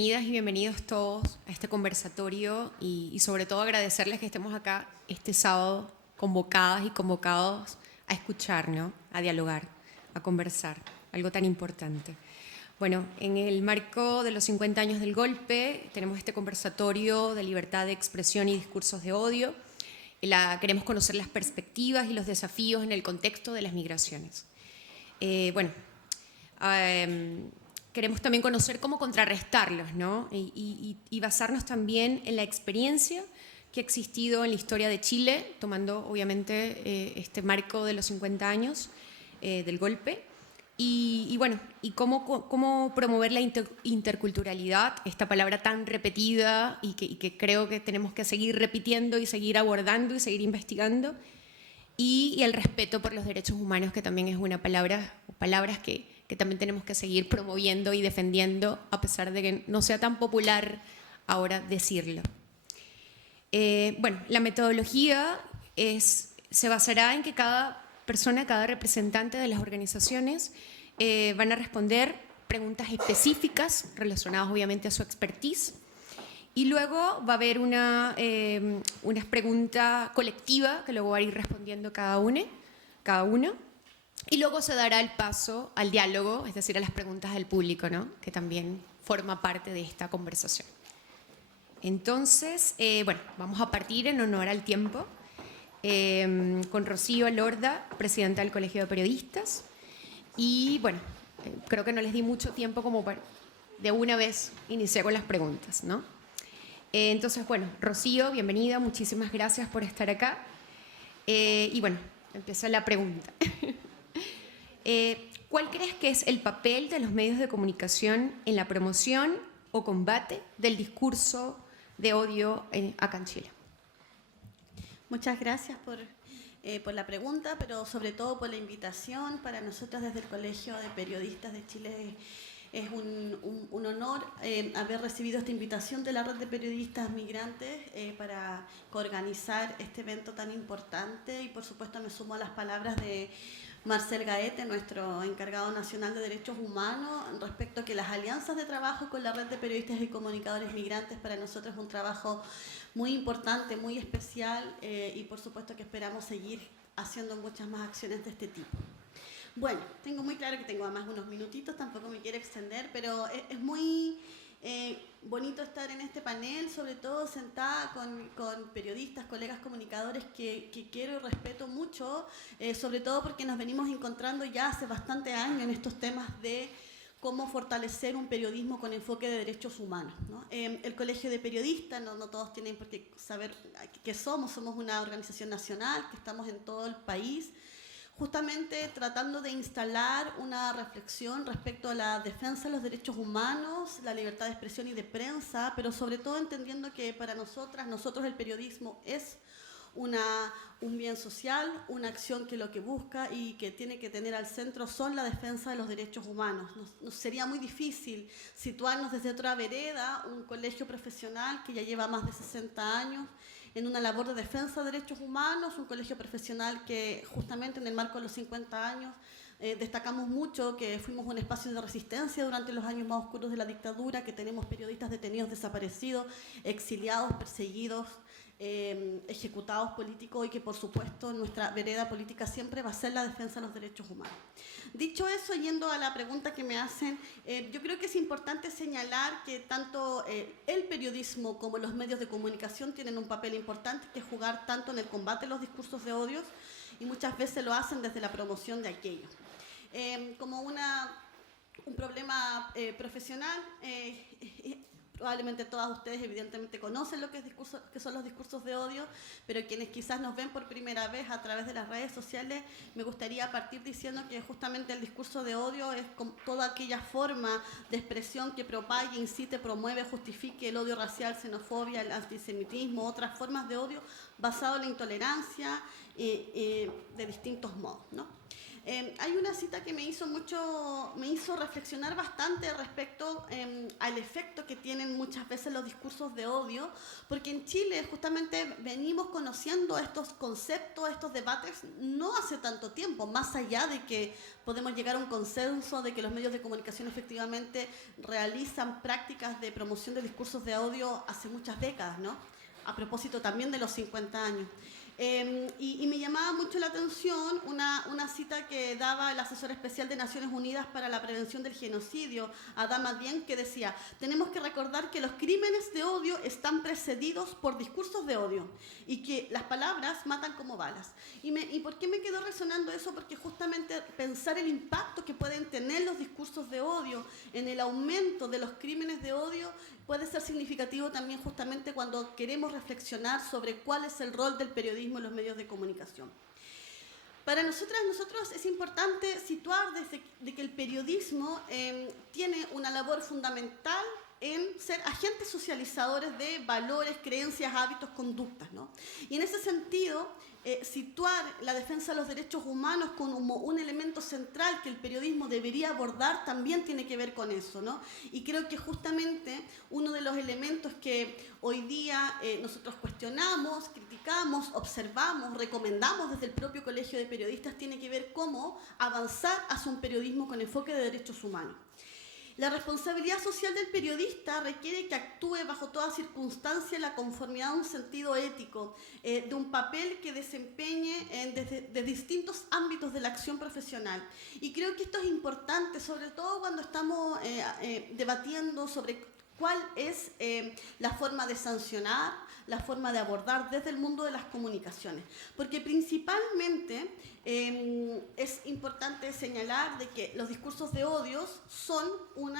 Bienvenidas y bienvenidos todos a este conversatorio y sobre todo agradecerles que estemos acá este sábado convocadas y convocados a escuchar, ¿no? A dialogar, a conversar, algo tan importante. Bueno, en el marco de los 50 años del golpe tenemos este conversatorio de libertad de expresión y discursos de odio. Queremos conocer las perspectivas y los desafíos en el contexto de las migraciones. Queremos también conocer cómo contrarrestarlos, ¿no? Y basarnos también en la experiencia que ha existido en la historia de Chile, tomando obviamente este marco de los 50 años del golpe, y cómo promover la interculturalidad, esta palabra tan repetida y que creo que tenemos que seguir repitiendo y seguir abordando y seguir investigando, y el respeto por los derechos humanos, que también es una palabra o palabras que también tenemos que seguir promoviendo y defendiendo, a pesar de que no sea tan popular ahora decirlo. La metodología se basará en que cada persona, cada representante de las organizaciones van a responder preguntas específicas relacionadas obviamente a su expertise, y luego va a haber una pregunta colectiva que luego va a ir respondiendo cada uno. Y luego se dará el paso al diálogo, es decir, a las preguntas del público, ¿no? Que también forma parte de esta conversación. Entonces, vamos a partir en honor al tiempo con Rocío Lorda, presidenta del Colegio de Periodistas. Y creo que no les di mucho tiempo como para de una vez iniciar con las preguntas, ¿no? Entonces, Rocío, bienvenida, muchísimas gracias por estar acá. Empieza la pregunta. ¿Cuál crees que es el papel de los medios de comunicación en la promoción o combate del discurso de odio acá en Chile? Muchas gracias por la pregunta, pero sobre todo por la invitación. Para nosotros desde el Colegio de Periodistas de Chile es un honor haber recibido esta invitación de la Red de Periodistas Migrantes para coorganizar este evento tan importante, y por supuesto me sumo a las palabras de Marcel Gaete, nuestro encargado nacional de derechos humanos, respecto a que las alianzas de trabajo con la Red de Periodistas y Comunicadores Migrantes para nosotros es un trabajo muy importante, muy especial, y por supuesto que esperamos seguir haciendo muchas más acciones de este tipo. Bueno, tengo muy claro que tengo además unos minutitos, tampoco me quiero extender, pero es muy bonito estar en este panel, sobre todo sentada con periodistas, colegas comunicadores que quiero y respeto mucho, sobre todo porque nos venimos encontrando ya hace bastante años en estos temas de cómo fortalecer un periodismo con enfoque de derechos humanos, ¿no? El Colegio de Periodistas, no todos tienen por qué saber qué somos una organización nacional, que estamos en todo el país, justamente tratando de instalar una reflexión respecto a la defensa de los derechos humanos, la libertad de expresión y de prensa, pero sobre todo entendiendo que para nosotros el periodismo es un bien social, una acción que lo que busca y que tiene que tener al centro son la defensa de los derechos humanos. Nos sería muy difícil situarnos desde otra vereda, un colegio profesional que ya lleva más de 60 años, en una labor de defensa de derechos humanos, un colegio profesional que justamente en el marco de los 50 años destacamos mucho que fuimos un espacio de resistencia durante los años más oscuros de la dictadura, que tenemos periodistas detenidos, desaparecidos, exiliados, perseguidos, ejecutados políticos, y que por supuesto nuestra vereda política siempre va a ser la defensa de los derechos humanos. Dicho eso, yendo a la pregunta que me hacen, yo creo que es importante señalar que tanto el periodismo como los medios de comunicación tienen un papel importante que jugar tanto en el combate a los discursos de odio, y muchas veces lo hacen desde la promoción de aquello. Como un problema profesional, probablemente todas ustedes evidentemente conocen lo que son los discursos de odio, pero quienes quizás nos ven por primera vez a través de las redes sociales, me gustaría partir diciendo que justamente el discurso de odio es toda aquella forma de expresión que propague, incite, promueve, justifique el odio racial, xenofobia, el antisemitismo, otras formas de odio basado en la intolerancia de distintos modos, ¿no? Hay una cita que me hizo reflexionar bastante respecto al efecto que tienen muchas veces los discursos de odio, porque en Chile justamente venimos conociendo estos conceptos, estos debates no hace tanto tiempo, más allá de que podemos llegar a un consenso de que los medios de comunicación efectivamente realizan prácticas de promoción de discursos de odio hace muchas décadas, ¿no? A propósito también de los 50 años. Y me llamaba mucho la atención una cita que daba el asesor especial de Naciones Unidas para la prevención del genocidio, Adama Dieng, que decía: tenemos que recordar que los crímenes de odio están precedidos por discursos de odio y que las palabras matan como balas. ¿Y por qué me quedó resonando eso? Porque justamente pensar el impacto que pueden tener los discursos de odio en el aumento de los crímenes de odio puede ser significativo también justamente cuando queremos reflexionar sobre cuál es el rol del periodismo en los medios de comunicación. Para nosotros es importante situar de que el periodismo tiene una labor fundamental en ser agentes socializadores de valores, creencias, hábitos, conductas, ¿no? Y en ese sentido, situar la defensa de los derechos humanos como un elemento central que el periodismo debería abordar también tiene que ver con eso, ¿no? Y creo que justamente uno de los elementos que hoy día nosotros cuestionamos, criticamos, observamos, recomendamos desde el propio Colegio de Periodistas tiene que ver cómo avanzar hacia un periodismo con enfoque de derechos humanos. La responsabilidad social del periodista requiere que actúe bajo toda circunstancia en la conformidad de un sentido ético, de un papel que desempeñe desde distintos ámbitos de la acción profesional. Y creo que esto es importante, sobre todo cuando estamos debatiendo sobre cuál es la forma de sancionar, la forma de abordar desde el mundo de las comunicaciones. Porque principalmente es importante señalar de que los discursos de odios son un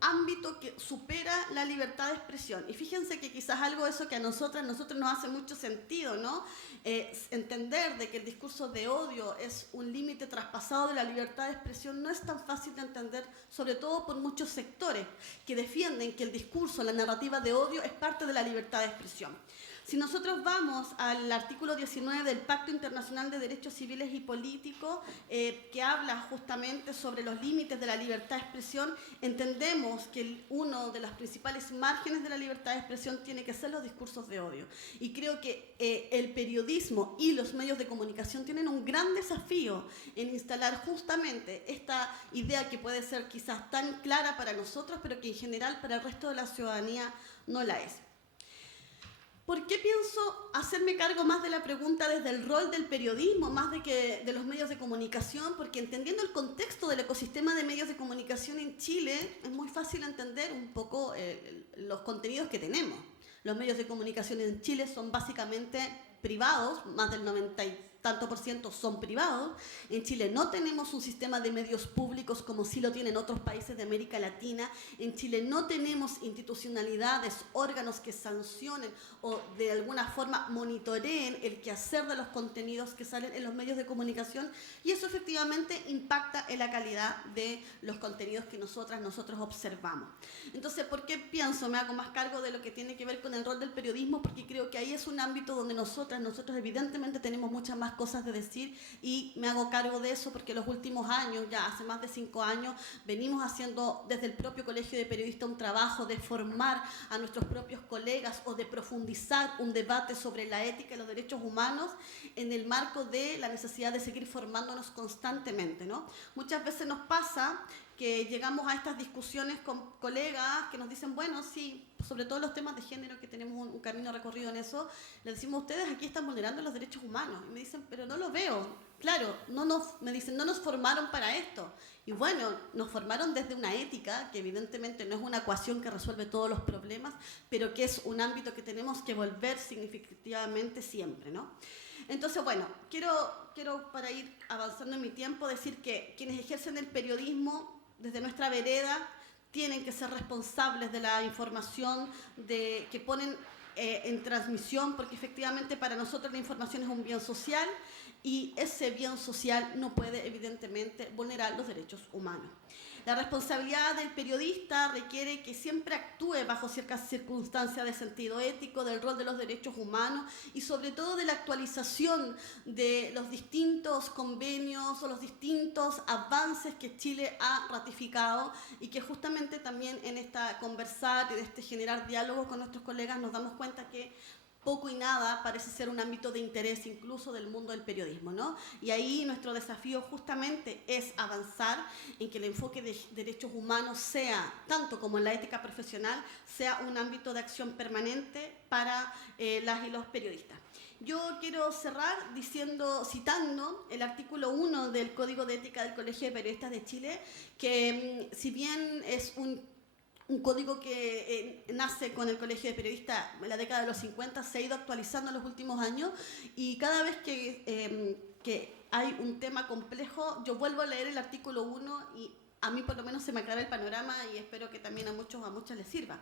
ámbito que supera la libertad de expresión. Y fíjense que quizás algo de eso que a nosotros nos hace mucho sentido, ¿no? Entender de que el discurso de odio es un límite traspasado de la libertad de expresión no es tan fácil de entender, sobre todo por muchos sectores que defienden que el discurso, la narrativa de odio es parte de la libertad de expresión. Si nosotros vamos al artículo 19 del Pacto Internacional de Derechos Civiles y Políticos, que habla justamente sobre los límites de la libertad de expresión, entendemos que uno de los principales márgenes de la libertad de expresión tiene que ser los discursos de odio. Y creo que el periodismo y los medios de comunicación tienen un gran desafío en instalar justamente esta idea que puede ser quizás tan clara para nosotros, pero que en general para el resto de la ciudadanía no la es. ¿Por qué pienso hacerme cargo más de la pregunta desde el rol del periodismo, más de los medios de comunicación? Porque entendiendo el contexto del ecosistema de medios de comunicación en Chile, es muy fácil entender un poco los contenidos que tenemos. Los medios de comunicación en Chile son básicamente privados, más del 90 y tanto por ciento son privados. En Chile no tenemos un sistema de medios públicos como sí lo tienen otros países de América Latina. En Chile no tenemos institucionalidades, órganos que sancionen o de alguna forma monitoreen el quehacer de los contenidos que salen en los medios de comunicación, y eso efectivamente impacta en la calidad de los contenidos que nosotros observamos. Entonces, ¿por qué pienso? Me hago más cargo de lo que tiene que ver con el rol del periodismo, porque creo que ahí es un ámbito donde nosotros evidentemente tenemos muchas más cosas de decir, y me hago cargo de eso porque los últimos años, ya hace más de 5 años, venimos haciendo desde el propio Colegio de Periodistas un trabajo de formar a nuestros propios colegas o de profundizar un debate sobre la ética y los derechos humanos en el marco de la necesidad de seguir formándonos constantemente, ¿no? Muchas veces nos pasa que llegamos a estas discusiones con colegas que nos dicen, bueno, sí, sobre todo los temas de género, que tenemos un camino recorrido en eso, les decimos, ustedes aquí están vulnerando los derechos humanos. Y me dicen, pero no lo veo. Claro, me dicen, no nos formaron para esto. Y bueno, nos formaron desde una ética, que evidentemente no es una ecuación que resuelve todos los problemas, pero que es un ámbito que tenemos que volver significativamente siempre, ¿no? Entonces, bueno, quiero para ir avanzando en mi tiempo, decir que quienes ejercen el periodismo desde nuestra vereda tienen que ser responsables de la información que ponen en transmisión, porque efectivamente para nosotros la información es un bien social y ese bien social no puede evidentemente vulnerar los derechos humanos. La responsabilidad del periodista requiere que siempre actúe bajo ciertas circunstancias de sentido ético, del rol de los derechos humanos y sobre todo de la actualización de los distintos convenios o los distintos avances que Chile ha ratificado y que justamente también en esta conversar y de este generar diálogo con nuestros colegas nos damos cuenta que poco y nada parece ser un ámbito de interés incluso del mundo del periodismo, ¿no? Y ahí nuestro desafío justamente es avanzar en que el enfoque de derechos humanos sea, tanto como en la ética profesional, sea un ámbito de acción permanente para las y los periodistas. Yo quiero cerrar citando el artículo 1 del Código de Ética del Colegio de Periodistas de Chile, que si bien es un código que nace con el Colegio de Periodistas en la década de los 50, se ha ido actualizando en los últimos años y cada vez que hay un tema complejo, yo vuelvo a leer el artículo 1 y a mí por lo menos se me aclara el panorama y espero que también a muchas les sirva.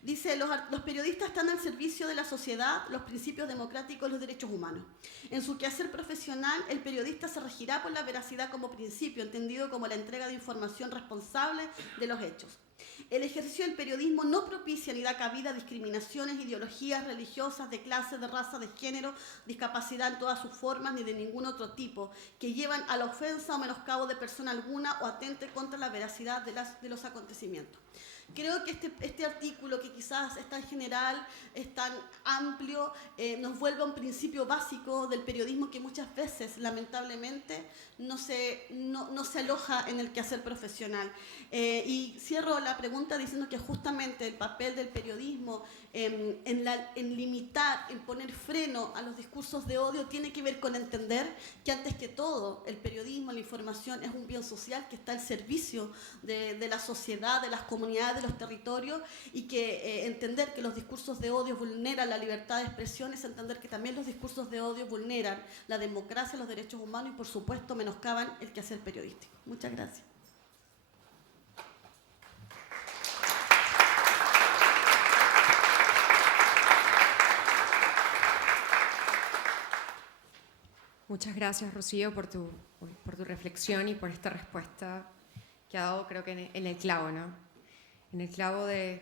Dice, los periodistas están al servicio de la sociedad, los principios democráticos y los derechos humanos. En su quehacer profesional, el periodista se regirá por la veracidad como principio, entendido como la entrega de información responsable de los hechos. El ejercicio del periodismo no propicia ni da cabida a discriminaciones, ideologías religiosas, de clase, de raza, de género, discapacidad en todas sus formas, ni de ningún otro tipo, que llevan a la ofensa o menoscabo de persona alguna o atente contra la veracidad de los acontecimientos. Creo que este artículo, que quizás es tan general, es tan amplio, nos vuelve a un principio básico del periodismo que muchas veces, lamentablemente, no se aloja en el quehacer profesional. Y cierro la pregunta diciendo que justamente el papel del periodismo en limitar, en poner freno a los discursos de odio tiene que ver con entender que antes que todo el periodismo, la información es un bien social que está al servicio de la sociedad, de las comunidades, de los territorios y que entender que los discursos de odio vulneran la libertad de expresión es entender que también los discursos de odio vulneran la democracia, los derechos humanos y por supuesto menoscaban el quehacer periodístico. Muchas gracias. Muchas gracias, Rocío, por tu reflexión y por esta respuesta que ha dado, creo que en el clavo, ¿no? En el clavo de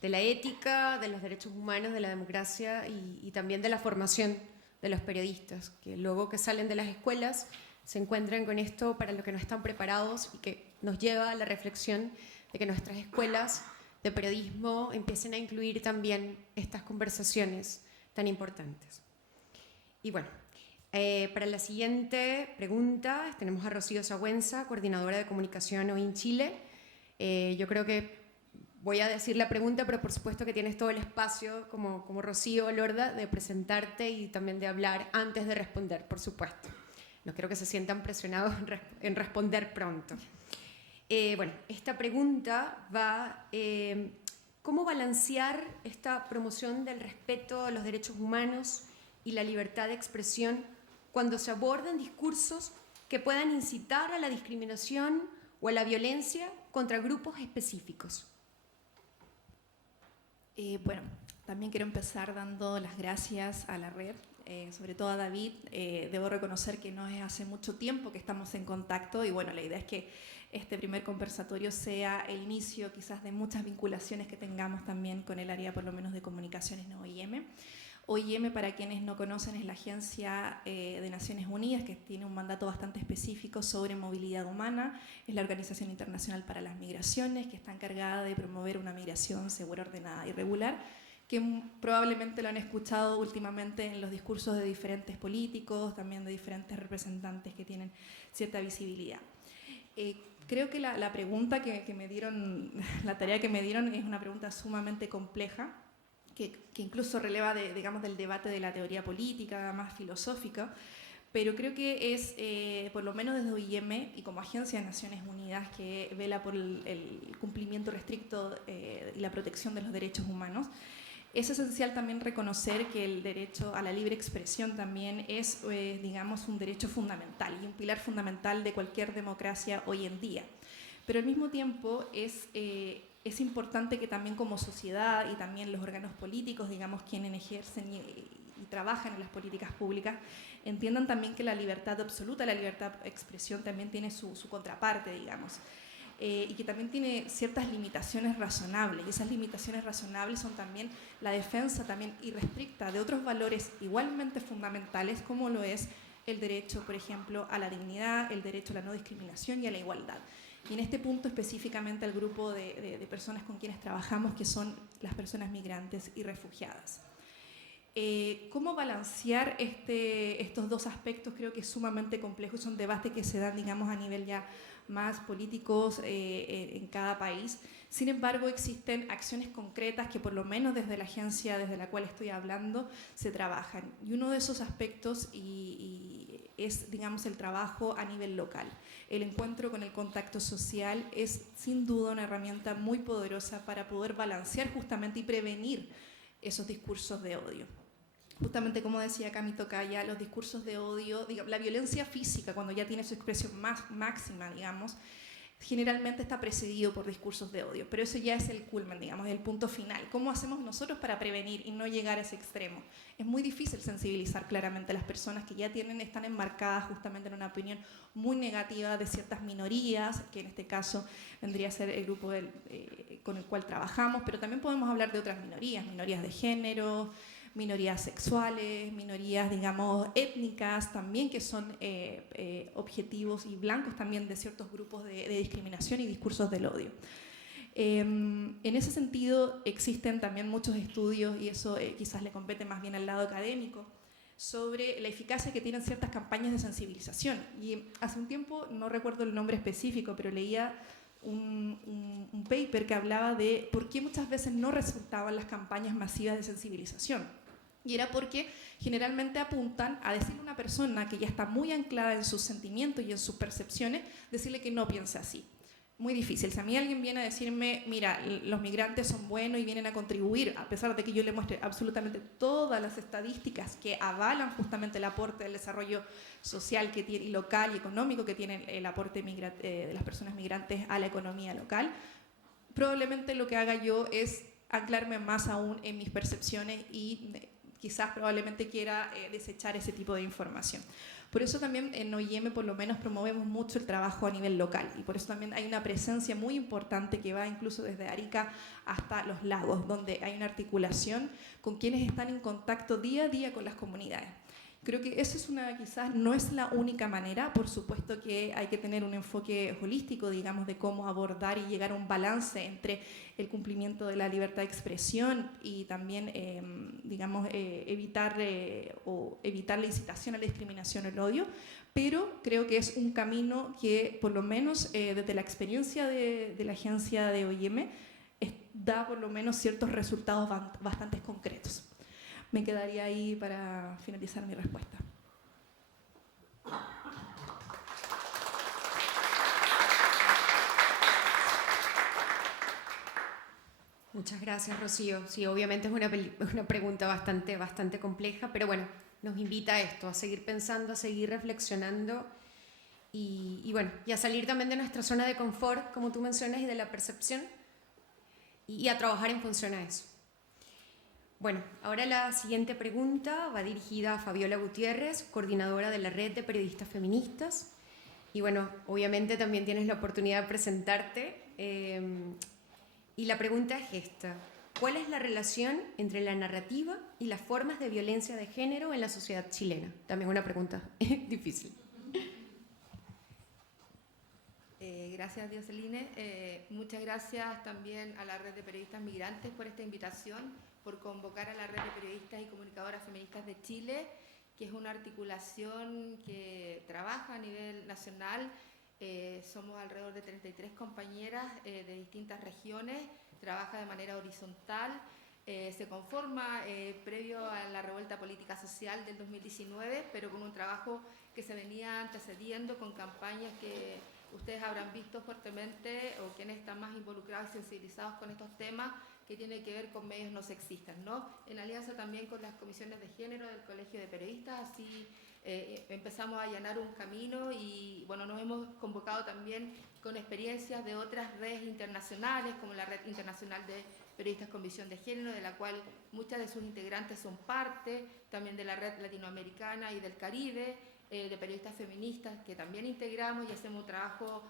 la ética, de los derechos humanos, de la democracia y también de la formación de los periodistas, que luego que salen de las escuelas se encuentran con esto para lo que no están preparados y que nos lleva a la reflexión de que nuestras escuelas de periodismo empiecen a incluir también estas conversaciones tan importantes. Y bueno, para la siguiente pregunta tenemos a Rocío Sagüenza, coordinadora de comunicación hoy en Chile. Yo creo que voy a decir la pregunta, pero por supuesto que tienes todo el espacio, como Rocío Lorda, de presentarte y también de hablar antes de responder, por supuesto. No quiero que se sientan presionados en responder pronto. Bueno, esta pregunta va, ¿cómo balancear esta promoción del respeto a los derechos humanos y la libertad de expresión cuando se aborden discursos que puedan incitar a la discriminación o a la violencia contra grupos específicos? Bueno, también quiero empezar dando las gracias a la red, sobre todo a David. Debo reconocer que no es hace mucho tiempo que estamos en contacto y bueno, la idea es que este primer conversatorio sea el inicio quizás de muchas vinculaciones que tengamos también con el área por lo menos de comunicaciones en OIM. OIM, para quienes no conocen, es la Agencia de Naciones Unidas que tiene un mandato bastante específico sobre movilidad humana. Es la Organización Internacional para las Migraciones que está encargada de promover una migración segura, ordenada y regular, que probablemente lo han escuchado últimamente en los discursos de diferentes políticos, también de diferentes representantes que tienen cierta visibilidad. Creo que la pregunta que me dieron, la tarea que me dieron es una pregunta sumamente compleja, que incluso releva digamos, del debate de la teoría política, más filosófica, pero creo que es, por lo menos desde OIM y como Agencia de Naciones Unidas que vela por el cumplimiento restricto y la protección de los derechos humanos, es esencial también reconocer que el derecho a la libre expresión también es, digamos, un derecho fundamental y un pilar fundamental de cualquier democracia hoy en día. Pero al mismo tiempo es importante que también como sociedad y también los órganos políticos, digamos, quienes ejercen y trabajan en las políticas públicas entiendan también que la libertad absoluta, la libertad de expresión también tiene su contraparte, digamos. Y que también tiene ciertas limitaciones razonables, y esas limitaciones razonables son también la defensa también irrestricta de otros valores igualmente fundamentales, como lo es el derecho, por ejemplo, a la dignidad, el derecho a la no discriminación y a la igualdad. Y en este punto específicamente el grupo de personas con quienes trabajamos, que son las personas migrantes y refugiadas. ¿Cómo balancear estos dos aspectos? Creo que es sumamente complejo, es un debate que se da, digamos, a nivel ya más políticos en cada país. Sin embargo, existen acciones concretas que por lo menos desde la agencia desde la cual estoy hablando se trabajan. Y uno de esos aspectos es, digamos, el trabajo a nivel local. El encuentro con el contacto social es sin duda una herramienta muy poderosa para poder balancear justamente y prevenir esos discursos de odio. Justamente como decía Cami Tocaya, los discursos de odio, digamos, la violencia física, cuando ya tiene su expresión más máxima, digamos, generalmente está precedido por discursos de odio, pero eso ya es el culmen, digamos, el punto final. ¿Cómo hacemos nosotros para prevenir y no llegar a ese extremo? Es muy difícil sensibilizar claramente a las personas que ya están enmarcadas justamente en una opinión muy negativa de ciertas minorías, que en este caso vendría a ser el grupo con el cual trabajamos, pero también podemos hablar de otras minorías, minorías de género, minorías sexuales, minorías, digamos, étnicas también, que son objetivos y blancos también de ciertos grupos de discriminación y discursos del odio. En ese sentido, existen también muchos estudios, y eso quizás le compete más bien al lado académico, sobre la eficacia que tienen ciertas campañas de sensibilización. Y hace un tiempo, no recuerdo el nombre específico, pero leía un paper que hablaba de por qué muchas veces no resultaban las campañas masivas de sensibilización. Y era porque generalmente apuntan a decirle a una persona que ya está muy anclada en sus sentimientos y en sus percepciones, decirle que no piense así. Muy difícil. Si a mí alguien viene a decirme, mira, los migrantes son buenos y vienen a contribuir, a pesar de que yo le muestre absolutamente todas las estadísticas que avalan justamente el aporte del desarrollo social que tiene, y local y económico que tiene el aporte de las personas migrantes a la economía local, probablemente lo que haga yo es anclarme más aún en mis percepciones y quizás probablemente quiera desechar ese tipo de información. Por eso también en OIM por lo menos promovemos mucho el trabajo a nivel local, y por eso también hay una presencia muy importante que va incluso desde Arica hasta Los Lagos, donde hay una articulación con quienes están en contacto día a día con las comunidades. Creo que eso es quizás no es la única manera, por supuesto que hay que tener un enfoque holístico, digamos, de cómo abordar y llegar a un balance entre el cumplimiento de la libertad de expresión y también, digamos, evitar la incitación a la discriminación o el odio, pero creo que es un camino que, por lo menos desde la experiencia de la agencia de OIM, da por lo menos ciertos resultados bastante concretos. Me quedaría ahí para finalizar mi respuesta. Muchas gracias, Rocío. Sí, obviamente es una pregunta bastante compleja, pero bueno, nos invita a esto, a seguir pensando, a seguir reflexionando y bueno, y a salir también de nuestra zona de confort, como tú mencionas, y de la percepción, y a trabajar en función a eso. Bueno, ahora la siguiente pregunta va dirigida a Fabiola Gutiérrez, coordinadora de la Red de Periodistas Feministas. Y bueno, obviamente también tienes la oportunidad de presentarte. Y la pregunta es esta: ¿cuál es la relación entre la narrativa y las formas de violencia de género en la sociedad chilena? También una pregunta difícil. Gracias, Dioseline. Muchas gracias también a la Red de Periodistas Migrantes por esta invitación, por convocar a la Red de Periodistas y Comunicadoras Feministas de Chile, que es una articulación que trabaja a nivel nacional. Somos alrededor de 33 compañeras de distintas regiones, trabaja de manera horizontal, se conforma previo a la revuelta política social del 2019, pero con un trabajo que se venía antecediendo con campañas que ustedes habrán visto fuertemente, o quienes están más involucrados y sensibilizados con estos temas, que tiene que ver con medios no sexistas, ¿no? En alianza también con las comisiones de género del Colegio de Periodistas, así empezamos a allanar un camino y bueno, nos hemos convocado también con experiencias de otras redes internacionales, como la Red Internacional de Periodistas con Visión de Género, de la cual muchas de sus integrantes son parte, también de la Red Latinoamericana y del Caribe, de periodistas feministas que también integramos y hacemos un trabajo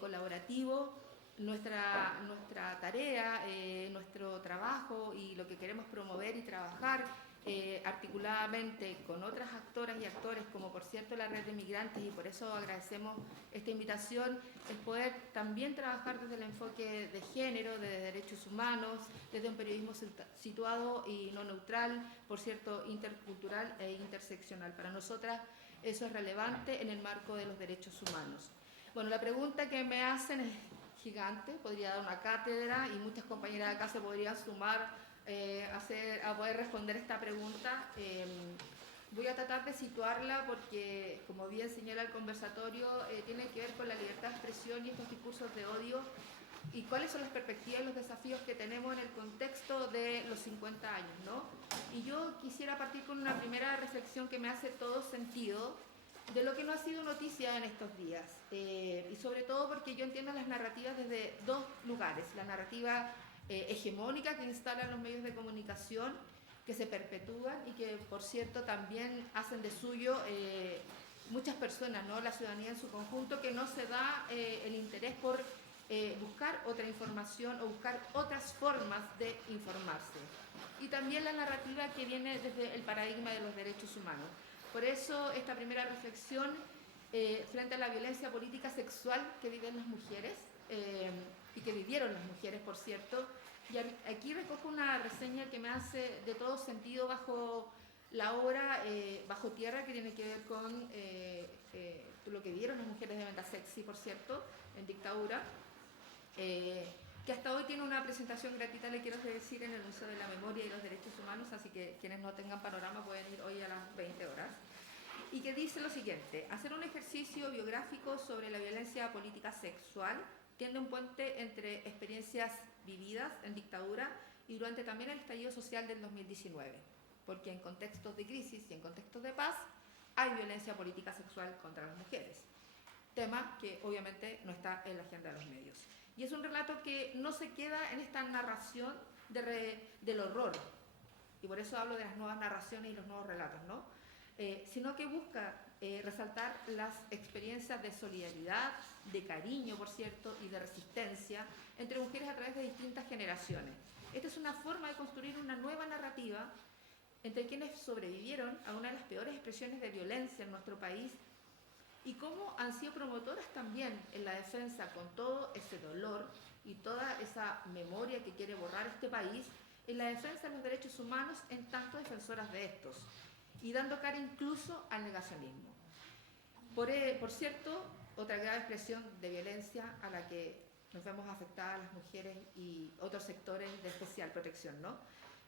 colaborativo. Nuestra tarea, nuestro trabajo y lo que queremos promover y trabajar articuladamente con otras actoras y actores, como por cierto la Red de Migrantes, y por eso agradecemos esta invitación, es poder también trabajar desde el enfoque de género, de derechos humanos, desde un periodismo situado y no neutral, por cierto, intercultural e interseccional. Para nosotras eso es relevante en el marco de los derechos humanos. Bueno, la pregunta que me hacen es gigante, podría dar una cátedra y muchas compañeras de acá se podrían sumar a poder responder esta pregunta. Voy a tratar de situarla porque, como bien señala el conversatorio, tiene que ver con la libertad de expresión y estos discursos de odio y cuáles son las perspectivas y los desafíos que tenemos en el contexto de los 50 años, ¿no? Y yo quisiera partir con una primera reflexión que me hace todo sentido de lo que no ha sido noticia en estos días, y sobre todo porque yo entiendo las narrativas desde dos lugares: la narrativa hegemónica que instalan los medios de comunicación, que se perpetúan y que, por cierto, también hacen de suyo muchas personas, ¿no? La ciudadanía en su conjunto, que no se da el interés por buscar otra información o buscar otras formas de informarse. Y también la narrativa que viene desde el paradigma de los derechos humanos. Por eso esta primera reflexión frente a la violencia política sexual que viven las mujeres y que vivieron las mujeres, por cierto. Y aquí recojo una reseña que me hace de todo sentido bajo la obra Bajo Tierra, que tiene que ver con lo que vieron las mujeres de Venta Sexy, por cierto, en dictadura, que hasta hoy tiene una presentación gratuita, le quiero decir, en el Museo de la Memoria y los Derechos Humanos, así que quienes no tengan panorama pueden ir hoy a las 20 horas. Y que dice lo siguiente: hacer un ejercicio biográfico sobre la violencia política sexual tiende un puente entre experiencias vividas en dictadura y durante también el estallido social del 2019, porque en contextos de crisis y en contextos de paz hay violencia política sexual contra las mujeres, tema que obviamente no está en la agenda de los medios. Y es un relato que no se queda en esta narración del horror, y por eso hablo de las nuevas narraciones y los nuevos relatos, ¿no? Sino que busca resaltar las experiencias de solidaridad, de cariño, por cierto, y de resistencia entre mujeres a través de distintas generaciones. Esta es una forma de construir una nueva narrativa entre quienes sobrevivieron a una de las peores expresiones de violencia en nuestro país y cómo han sido promotoras también en la defensa, con todo ese dolor y toda esa memoria que quiere borrar este país, en la defensa de los derechos humanos en tanto defensoras de estos, y dando cara incluso al negacionismo. Por cierto, otra grave expresión de violencia a la que nos vemos afectadas las mujeres y otros sectores de especial protección, ¿no?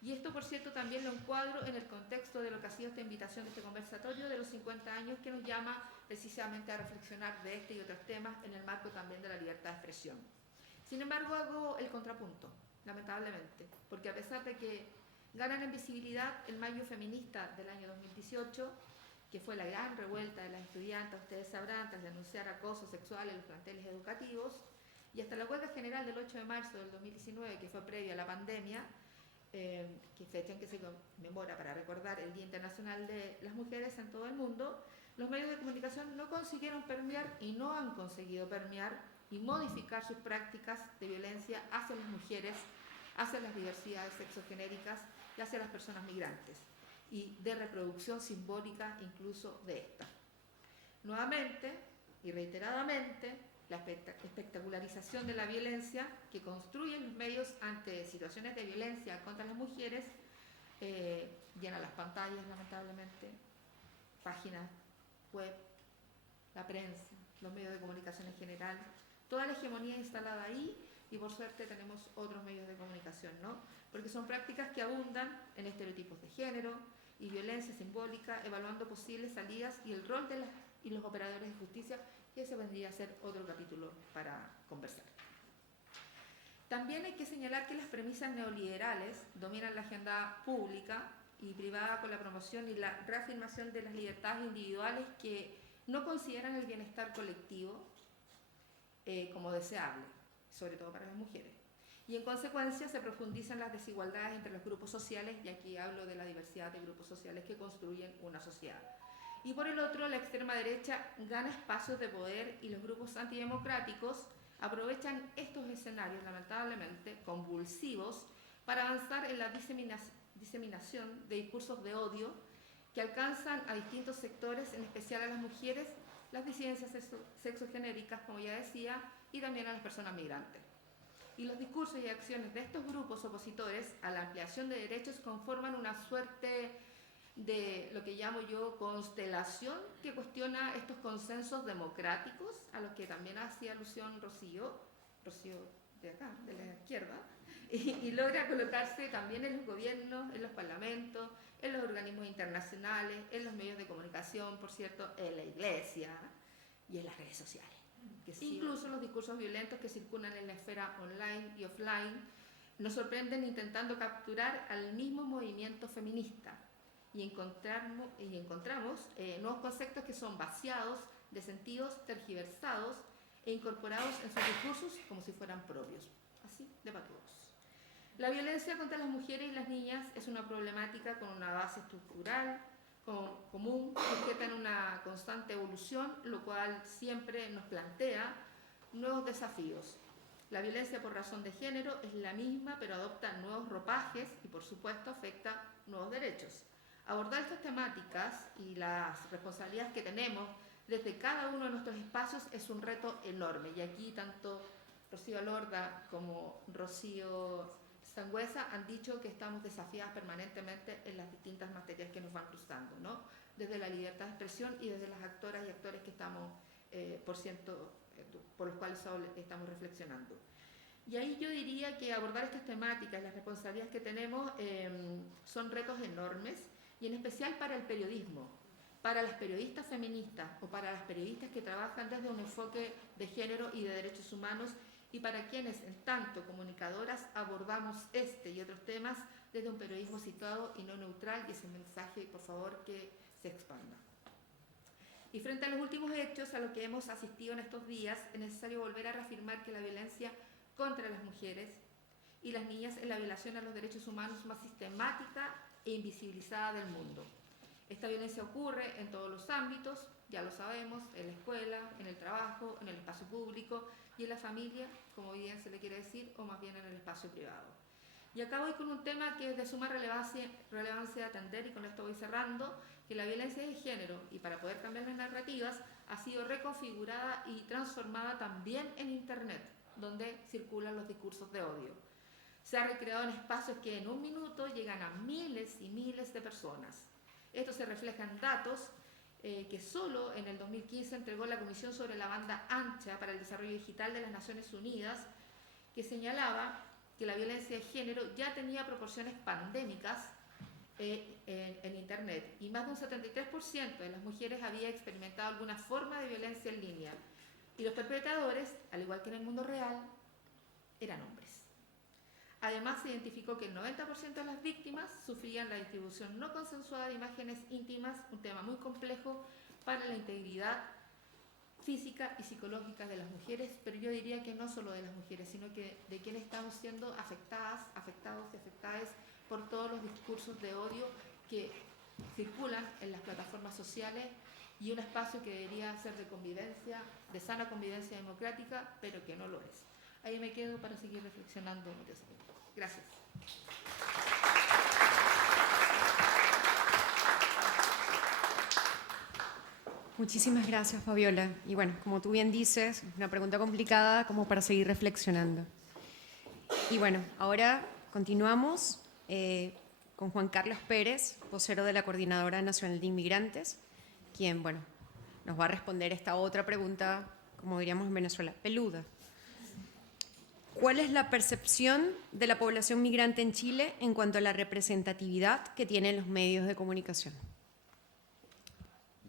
Y esto, por cierto, también lo encuadro en el contexto de lo que ha sido esta invitación de este conversatorio de los 50 años, que nos llama precisamente a reflexionar de este y otros temas en el marco también de la libertad de expresión. Sin embargo, hago el contrapunto, lamentablemente, porque a pesar de que ganan en visibilidad el Mayo Feminista del año 2018, que fue la gran revuelta de las estudiantes, ustedes sabrán, tras denunciar acoso sexual en los planteles educativos, y hasta la huelga general del 8 de marzo del 2019, que fue previa a la pandemia, que fecha en que se conmemora para recordar el Día Internacional de las Mujeres en todo el mundo, los medios de comunicación no consiguieron permear y no han conseguido permear y modificar sus prácticas de violencia hacia las mujeres, hacia las diversidades sexogenéricas y hacia las personas migrantes, y de reproducción simbólica incluso de estas. Nuevamente y reiteradamente, la espectacularización de la violencia que construyen los medios ante situaciones de violencia contra las mujeres llena las pantallas, lamentablemente, páginas web, la prensa, los medios de comunicación en general, toda la hegemonía instalada ahí, y por suerte tenemos otros medios de comunicación, ¿no? Porque son prácticas que abundan en estereotipos de género y violencia simbólica, evaluando posibles salidas y el rol de los operadores de justicia, que ese vendría a ser otro capítulo para conversar. También hay que señalar que las premisas neoliberales dominan la agenda pública y privada con la promoción y la reafirmación de las libertades individuales que no consideran el bienestar colectivo como deseable, sobre todo para las mujeres. Y en consecuencia se profundizan las desigualdades entre los grupos sociales, y aquí hablo de la diversidad de grupos sociales que construyen una sociedad. Y por el otro, la extrema derecha gana espacios de poder y los grupos antidemocráticos aprovechan estos escenarios, lamentablemente, convulsivos, para avanzar en la diseminación de discursos de odio que alcanzan a distintos sectores, en especial a las mujeres, las disidencias sexogenéricas, como ya decía, y también a las personas migrantes. Y los discursos y acciones de estos grupos opositores a la ampliación de derechos conforman una suerte de lo que llamo yo constelación que cuestiona estos consensos democráticos a los que también hacía alusión Rocío de acá, de la izquierda, y logra colocarse también en los gobiernos, en los parlamentos, en los organismos internacionales, en los medios de comunicación, por cierto, en la iglesia y en las redes sociales. Incluso los discursos violentos que circulan en la esfera online y offline nos sorprenden intentando capturar al mismo movimiento feminista y encontramos nuevos conceptos que son vaciados de sentidos tergiversados e incorporados en sus discursos como si fueran propios, así de patudos. La violencia contra las mujeres y las niñas es una problemática con una base estructural común, sujeta en una constante evolución, lo cual siempre nos plantea nuevos desafíos. La violencia por razón de género es la misma, pero adopta nuevos ropajes y, por supuesto, afecta nuevos derechos. Abordar estas temáticas y las responsabilidades que tenemos desde cada uno de nuestros espacios es un reto enorme. Y aquí tanto Rocío Lorda como Rocío Sangüesa han dicho que estamos desafiadas permanentemente en las distintas materias que nos van cruzando, ¿no? Desde la libertad de expresión y desde las actoras y actores que estamos, por los cuales estamos reflexionando. Y ahí yo diría que abordar estas temáticas, las responsabilidades que tenemos, son retos enormes, y en especial para el periodismo, para las periodistas feministas o para las periodistas que trabajan desde un enfoque de género y de derechos humanos, y para quienes, en tanto comunicadoras, abordamos este y otros temas desde un periodismo situado y no neutral, y ese mensaje, por favor, que se expanda. Y frente a los últimos hechos a los que hemos asistido en estos días, es necesario volver a reafirmar que la violencia contra las mujeres y las niñas es la violación a los derechos humanos más sistemática e invisibilizada del mundo. Esta violencia ocurre en todos los ámbitos, ya lo sabemos, en la escuela, en el trabajo, en el espacio público y en la familia, como bien se le quiere decir, o más bien en el espacio privado. Y acá voy con un tema que es de suma relevancia de atender, y con esto voy cerrando, que la violencia de género, y para poder cambiar las narrativas, ha sido reconfigurada y transformada también en Internet, donde circulan los discursos de odio. Se ha recreado en espacios que en un minuto llegan a miles y miles de personas. Esto se refleja en datos que solo en el 2015 entregó la Comisión sobre la Banda Ancha para el Desarrollo Digital de las Naciones Unidas, que señalaba que la violencia de género ya tenía proporciones pandémicas en Internet, y más de un 73% de las mujeres había experimentado alguna forma de violencia en línea, y los perpetradores, al igual que en el mundo real, eran hombres. Además, se identificó que el 90% de las víctimas sufrían la distribución no consensuada de imágenes íntimas, un tema muy complejo para la integridad física y psicológica de las mujeres, pero yo diría que no solo de las mujeres, sino que de quienes estamos siendo afectados y afectadas por todos los discursos de odio que circulan en las plataformas sociales, y un espacio que debería ser de convivencia, de sana convivencia democrática, pero que no lo es. Ahí me quedo para seguir reflexionando en este aspecto. Gracias. Muchísimas gracias, Fabiola. Y bueno, como tú bien dices, una pregunta complicada como para seguir reflexionando. Y bueno, ahora continuamos con Juan Carlos Pérez, vocero de la Coordinadora Nacional de Inmigrantes, quien, bueno, nos va a responder esta otra pregunta, como diríamos en Venezuela, peluda. ¿Cuál es la percepción de la población migrante en Chile en cuanto a la representatividad que tienen los medios de comunicación?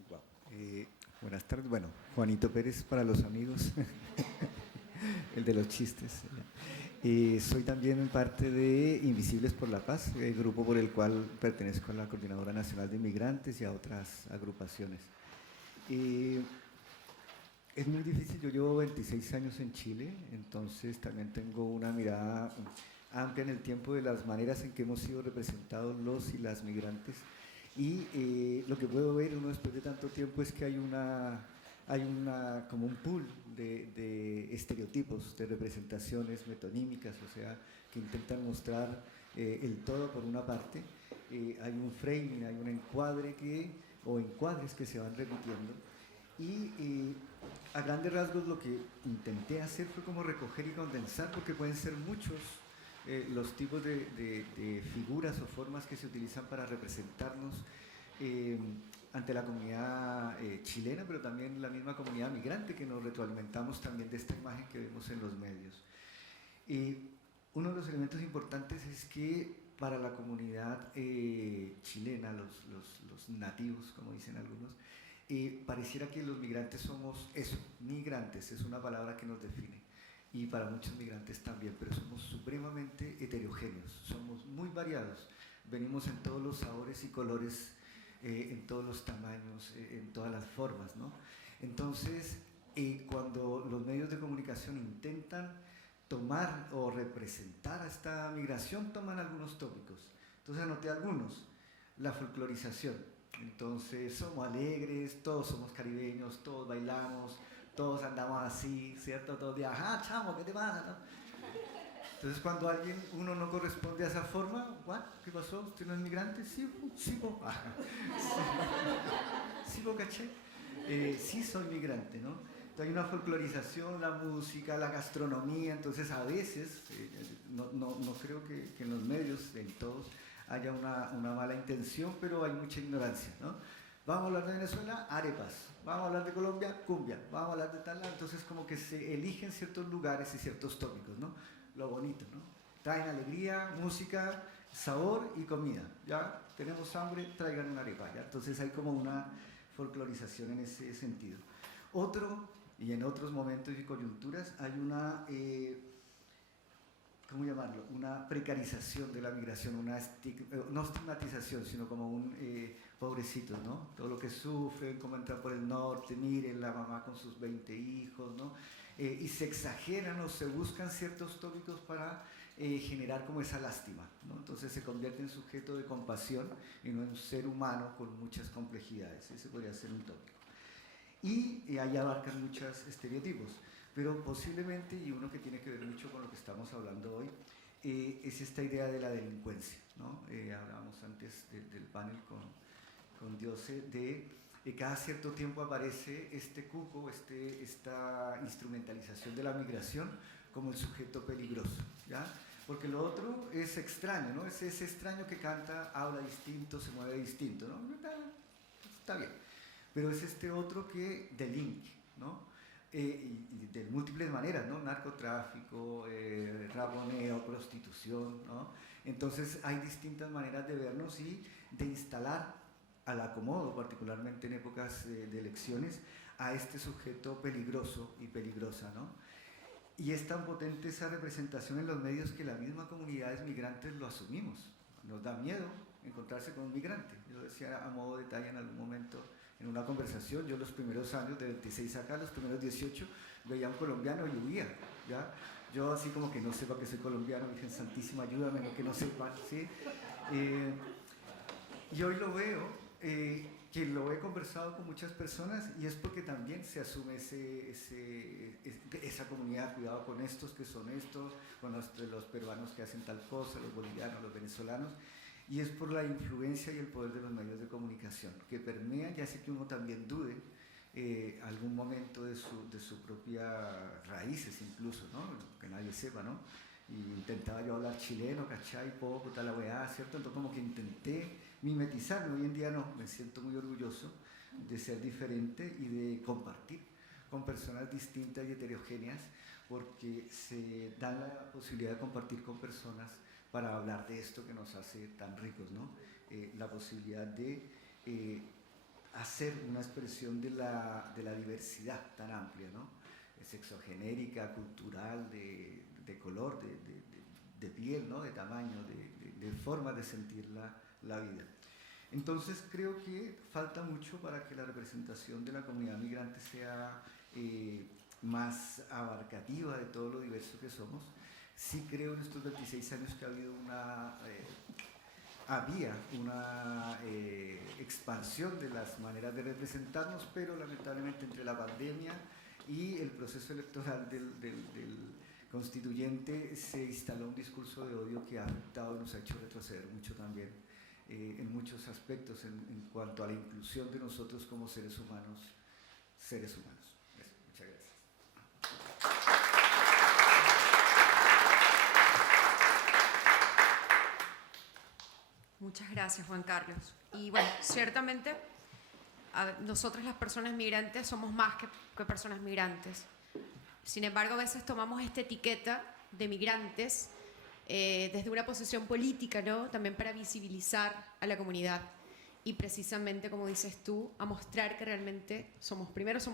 Wow. Buenas tardes. Bueno, Juanito Pérez para los amigos, el de los chistes. Soy también parte de Invisibles por la Paz, el grupo por el cual pertenezco a la Coordinadora Nacional de Inmigrantes y a otras agrupaciones. Es muy difícil, yo llevo 26 años en Chile, entonces también tengo una mirada amplia en el tiempo de las maneras en que hemos sido representados los y las migrantes. Y lo que puedo ver uno después de tanto tiempo es que hay como un pool de estereotipos, de representaciones metonímicas, o sea, que intentan mostrar el todo por una parte. Hay un framing, hay un encuadre o encuadres que se van repitiendo. Y a grandes rasgos lo que intenté hacer fue como recoger y condensar, porque pueden ser muchos los tipos de figuras o formas que se utilizan para representarnos ante la comunidad chilena, pero también la misma comunidad migrante, que nos retroalimentamos también de esta imagen que vemos en los medios. Uno de los elementos importantes es que para la comunidad chilena, los nativos, como dicen algunos, pareciera que los migrantes somos eso, migrantes, es una palabra que nos define. Y para muchos migrantes también, pero somos supremamente heterogéneos, somos muy variados, venimos en todos los sabores y colores, en todos los tamaños, en todas las formas, ¿no? Entonces, cuando los medios de comunicación intentan tomar o representar a esta migración, toman algunos tópicos. Entonces anoté algunos. La folclorización. Entonces somos alegres, todos somos caribeños, todos bailamos, todos andamos así, ¿cierto? Todos días, ah, chamo, ¿qué te pasa? ¿No? Entonces cuando uno no corresponde a esa forma, ¿what? ¿Qué pasó? ¿Usted no es migrante? Sí, sí, sí, caché. Sí soy migrante, ¿no? Entonces hay una folclorización, la música, la gastronomía, entonces a veces, no creo que en los medios, en todos, haya una mala intención, pero hay mucha ignorancia, ¿no? Vamos a hablar de Venezuela, arepas. Vamos a hablar de Colombia, cumbia. Vamos a hablar de tal lado. Entonces como que se eligen ciertos lugares y ciertos tópicos, ¿no? Lo bonito, ¿no? Traen alegría, música, sabor y comida. ¿Ya? Tenemos hambre, traigan una arepa, ¿ya? Entonces hay como una folclorización en ese sentido. Otro, y en otros momentos y coyunturas, hay una... ¿cómo llamarlo? Una precarización de la migración, no estigmatización, sino como un pobrecitos, ¿no? Todo lo que sufren, cómo entran por el norte, miren la mamá con sus 20 hijos, ¿no? Y se exageran o se buscan ciertos tópicos para generar como esa lástima, ¿no? Entonces se convierte en sujeto de compasión y no en un ser humano con muchas complejidades. Ese podría ser un tópico. Y ahí abarcan muchos estereotipos. Pero posiblemente, y uno que tiene que ver mucho con lo que estamos hablando hoy, es esta idea de la delincuencia, ¿no? Hablábamos antes del panel con Diose, de cada cierto tiempo aparece este cuco, esta instrumentalización de la migración como el sujeto peligroso, ¿ya? Porque lo otro es extraño, ¿no? Es ese extraño que canta, habla distinto, se mueve distinto, ¿no? Está bien. Pero es este otro que delinque, ¿no? Y de múltiples maneras, ¿no? Narcotráfico, raboneo, prostitución, ¿no? Entonces hay distintas maneras de vernos y de instalar al acomodo, particularmente en épocas de elecciones, a este sujeto peligroso y peligrosa, ¿no? Y es tan potente esa representación en los medios que las mismas comunidades migrantes lo asumimos. Nos da miedo encontrarse con un migrante. Yo lo decía a modo de detalle en algún momento en una conversación. Yo los primeros años, de 26 acá, los primeros 18, veía a un colombiano y huía, ¿ya? Yo así como que no sepa que soy colombiano, Virgen Santísima, ayúdame, no que no sepa, ¿sí? Y hoy lo veo, que lo he conversado con muchas personas y es porque también se asume esa comunidad, cuidado con estos que son estos, con los peruanos que hacen tal cosa, los bolivianos, los venezolanos, y es por la influencia y el poder de los medios de comunicación, que permean y hace que uno también dude algún momento de sus propias raíces incluso, ¿no? Que nadie sepa, ¿no? Y intentaba yo hablar chileno, ¿cachai? Poco, tal la weá, ¿cierto? Entonces como que intenté mimetizarme. Hoy en día no, me siento muy orgulloso de ser diferente y de compartir con personas distintas y heterogéneas, porque se da la posibilidad de compartir con personas para hablar de esto que nos hace tan ricos, ¿no? La posibilidad de hacer una expresión de la diversidad tan amplia, ¿no? Sexogenérica, cultural, de de color, de piel, ¿no? De tamaño, de forma de sentir la vida. Entonces creo que falta mucho para que la representación de la comunidad migrante sea más abarcativa de todo lo diverso que somos. Sí creo en estos 26 años que ha habido había una expansión de las maneras de representarnos, pero lamentablemente entre la pandemia y el proceso electoral del constituyente se instaló un discurso de odio que ha afectado y nos ha hecho retroceder mucho también en muchos aspectos en cuanto a la inclusión de nosotros como seres humanos. Eso, muchas gracias. Muchas gracias, Juan Carlos. Y bueno, ciertamente nosotros las personas migrantes somos más que personas migrantes. Sin embargo, a veces tomamos esta etiqueta de migrantes desde una posición política, ¿no? También para visibilizar a la comunidad y precisamente, como dices tú, a mostrar que realmente somos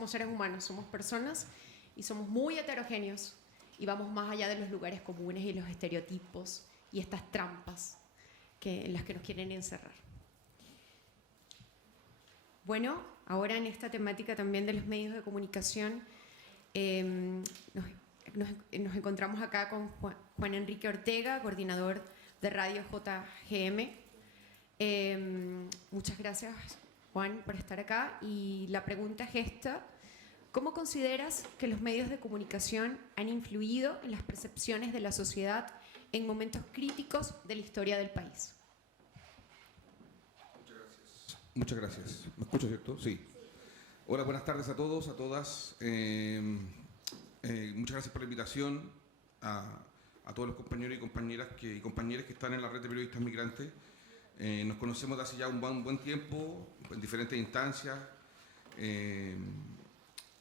seres humanos, somos personas y somos muy heterogéneos y vamos más allá de los lugares comunes y los estereotipos y estas trampas en las que nos quieren encerrar. Bueno, ahora en esta temática también de los medios de comunicación, nos encontramos acá con Juan Enrique Ortega, coordinador de Radio JGM. Muchas gracias, Juan, por estar acá. Y la pregunta es esta: ¿cómo consideras que los medios de comunicación han influido en las percepciones de la sociedad en momentos críticos de la historia del país? Muchas gracias. ¿Me escucho, cierto? Sí. Hola, buenas tardes a todos, a todas. Muchas gracias por la invitación a todos los compañeros y compañeras que están en la red de periodistas migrantes. Nos conocemos de hace ya un buen tiempo, en diferentes instancias,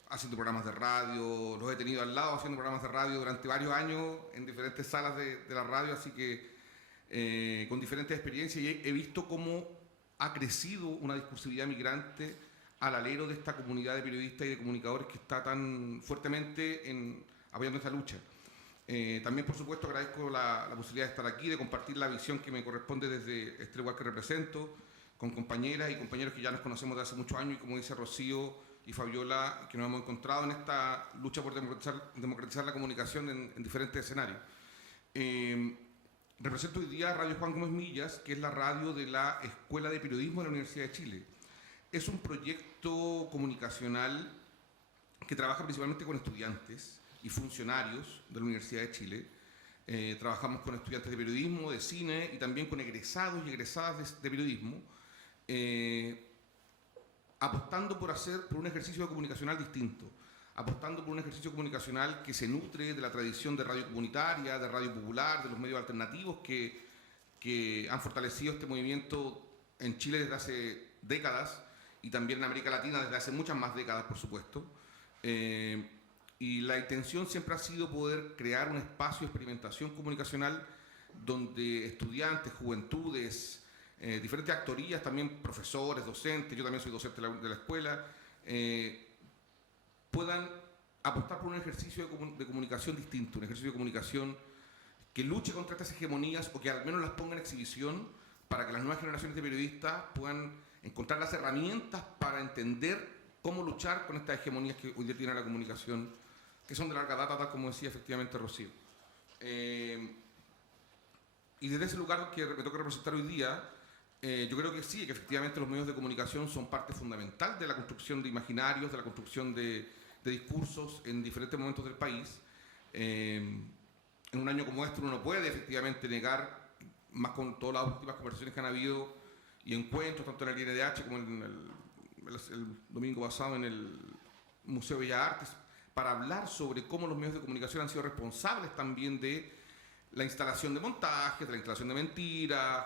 haciendo programas de radio. Los he tenido al lado haciendo programas de radio durante varios años en diferentes salas de la radio, así que con diferentes experiencias, y he visto cómo ha crecido una discursividad migrante al alero de esta comunidad de periodistas y de comunicadores que está tan fuertemente apoyando esta lucha. También, por supuesto, agradezco la posibilidad de estar aquí, de compartir la visión que me corresponde desde este lugar que represento, con compañeras y compañeros que ya nos conocemos de hace muchos años, y como dice Rocío y Fabiola, que nos hemos encontrado en esta lucha por democratizar la comunicación en diferentes escenarios. Represento hoy día Radio Juan Gómez Millas, que es la radio de la Escuela de Periodismo de la Universidad de Chile. Es un proyecto comunicacional que trabaja principalmente con estudiantes y funcionarios de la Universidad de Chile. Trabajamos con estudiantes de periodismo, de cine y también con egresados y egresadas de periodismo, apostando por un ejercicio comunicacional distinto, apostando por un ejercicio comunicacional que se nutre de la tradición de radio comunitaria, de radio popular, de los medios alternativos que han fortalecido este movimiento en Chile desde hace décadas y también en América Latina desde hace muchas más décadas, por supuesto. Y la intención siempre ha sido poder crear un espacio de experimentación comunicacional donde estudiantes, juventudes, diferentes actorías, también profesores, docentes, yo también soy docente de la escuela, puedan apostar por un ejercicio de comunicación distinto, un ejercicio de comunicación que luche contra estas hegemonías o que al menos las ponga en exhibición para que las nuevas generaciones de periodistas puedan encontrar las herramientas para entender cómo luchar con estas hegemonías que hoy día tiene la comunicación, que son de larga data, tal como decía efectivamente Rocío. Y desde ese lugar que me toca representar hoy día, yo creo que sí, que efectivamente los medios de comunicación son parte fundamental de la construcción de imaginarios, de la construcción de discursos en diferentes momentos del país. En un año como este uno no puede efectivamente negar, más con todas las últimas conversaciones que han habido y encuentros, tanto en el INDH como en el domingo pasado en el Museo de Bellas Artes, para hablar sobre cómo los medios de comunicación han sido responsables también de la instalación de montajes, de la instalación de mentiras,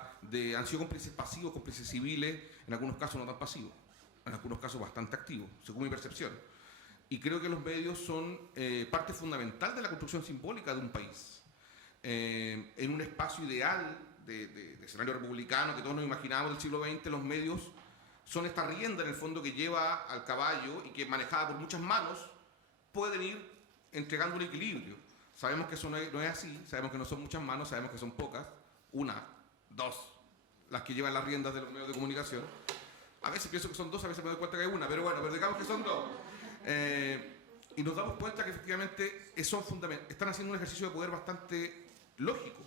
han sido cómplices pasivos, cómplices civiles, en algunos casos no tan pasivos, en algunos casos bastante activos, según mi percepción. Y creo que los medios son parte fundamental de la construcción simbólica de un país. En un espacio ideal de escenario republicano que todos nos imaginamos del siglo XX, los medios son esta rienda en el fondo que lleva al caballo y que, manejada por muchas manos, pueden ir entregando un equilibrio. Sabemos que eso no es así, sabemos que no son muchas manos, sabemos que son pocas, una, dos, las que llevan las riendas de los medios de comunicación. A veces pienso que son dos, a veces me doy cuenta que hay una, pero bueno, pero digamos que son dos. Y nos damos cuenta que efectivamente están haciendo un ejercicio de poder bastante lógico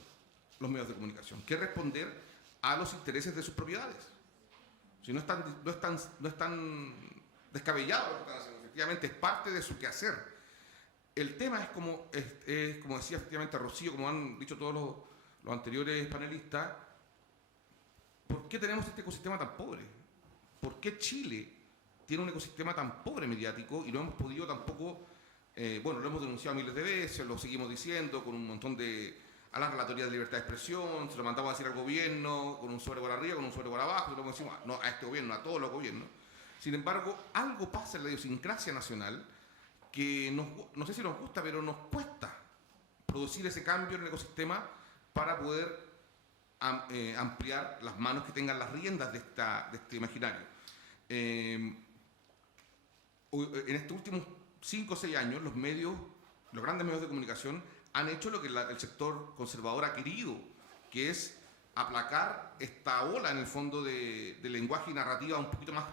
los medios de comunicación, que es responder a los intereses de sus propiedades. Si no es tan descabellado lo que están haciendo, efectivamente es parte de su quehacer. El tema es como decía efectivamente Rocío, como han dicho todos los anteriores panelistas, ¿por qué tenemos este ecosistema tan pobre? ¿Por qué Chile tiene un ecosistema tan pobre mediático y no hemos podido tampoco, bueno, lo hemos denunciado miles de veces, lo seguimos diciendo con un montón a la Relatoría de Libertad de Expresión, se lo mandamos a decir al gobierno, con un sobre por arriba, con un sobre por abajo, y luego decimos, no, a este gobierno, a todos los gobiernos. Sin embargo, algo pasa en la idiosincrasia nacional que no sé si nos gusta, pero nos cuesta producir ese cambio en el ecosistema para poder ampliar las manos que tengan las riendas de este imaginario. En estos últimos 5 o 6 años, los grandes medios de comunicación han hecho lo que el sector conservador ha querido, que es aplacar esta ola, en el fondo, de lenguaje y narrativa un poquito más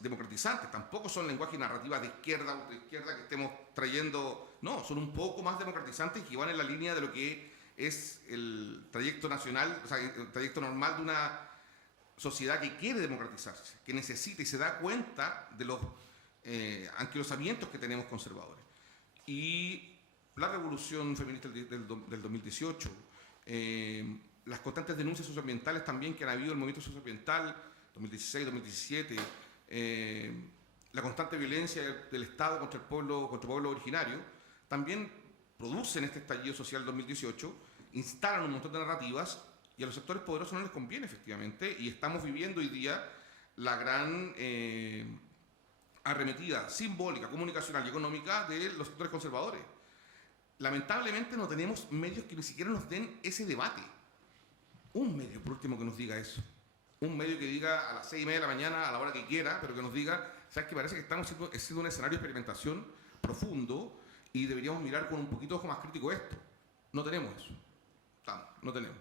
democratizantes. Tampoco son lenguaje y narrativa de izquierda o de izquierda que estemos trayendo, no, son un poco más democratizantes y que van en la línea de lo que es el trayecto nacional, o sea, el trayecto normal de una sociedad que quiere democratizarse, que necesita y se da cuenta de los anquilosamientos que tenemos conservadores. Y la revolución feminista del 2018, las constantes denuncias socioambientales también que han habido en el movimiento socioambiental, 2016, 2017, la constante violencia del Estado contra el pueblo originario, también producen este estallido social 2018, instalan un montón de narrativas y a los sectores poderosos no les conviene, efectivamente, y estamos viviendo hoy día la gran arremetida simbólica, comunicacional y económica de los sectores conservadores. Lamentablemente no tenemos medios que ni siquiera nos den ese debate. Un medio, por último, que nos diga eso. Un medio que diga a las 6:30 de la mañana, a la hora que quiera, pero que nos diga, ¿sabes qué? Parece que estamos siendo un escenario de experimentación profundo y deberíamos mirar con un poquito de ojo más crítico esto. No tenemos eso. No tenemos.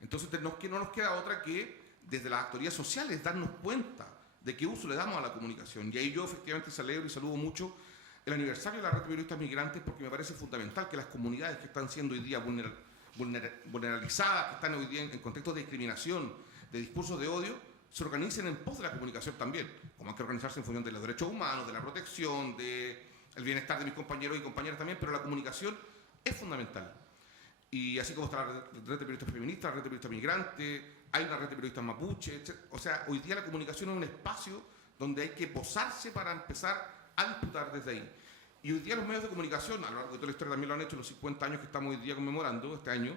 Entonces no nos queda otra que, desde las actorías sociales, darnos cuenta de qué uso le damos a la comunicación. Y ahí yo efectivamente celebro y saludo mucho el aniversario de la Red de Periodistas Migrantes, porque me parece fundamental que las comunidades que están siendo hoy día vulneralizadas, que están hoy día en contextos de discriminación, de discursos de odio, se organicen en pos de la comunicación también, como hay que organizarse en función de los derechos humanos, de la protección, del bienestar de mis compañeros y compañeras también, pero la comunicación es fundamental. Y así como está la red de periodistas feministas, la red de periodistas migrantes, hay una red de periodistas mapuche, etc. O sea, hoy día la comunicación es un espacio donde hay que posarse para empezar a disputar desde ahí. Y hoy día los medios de comunicación, a lo largo de toda la historia también lo han hecho, los 50 años que estamos hoy día conmemorando este año,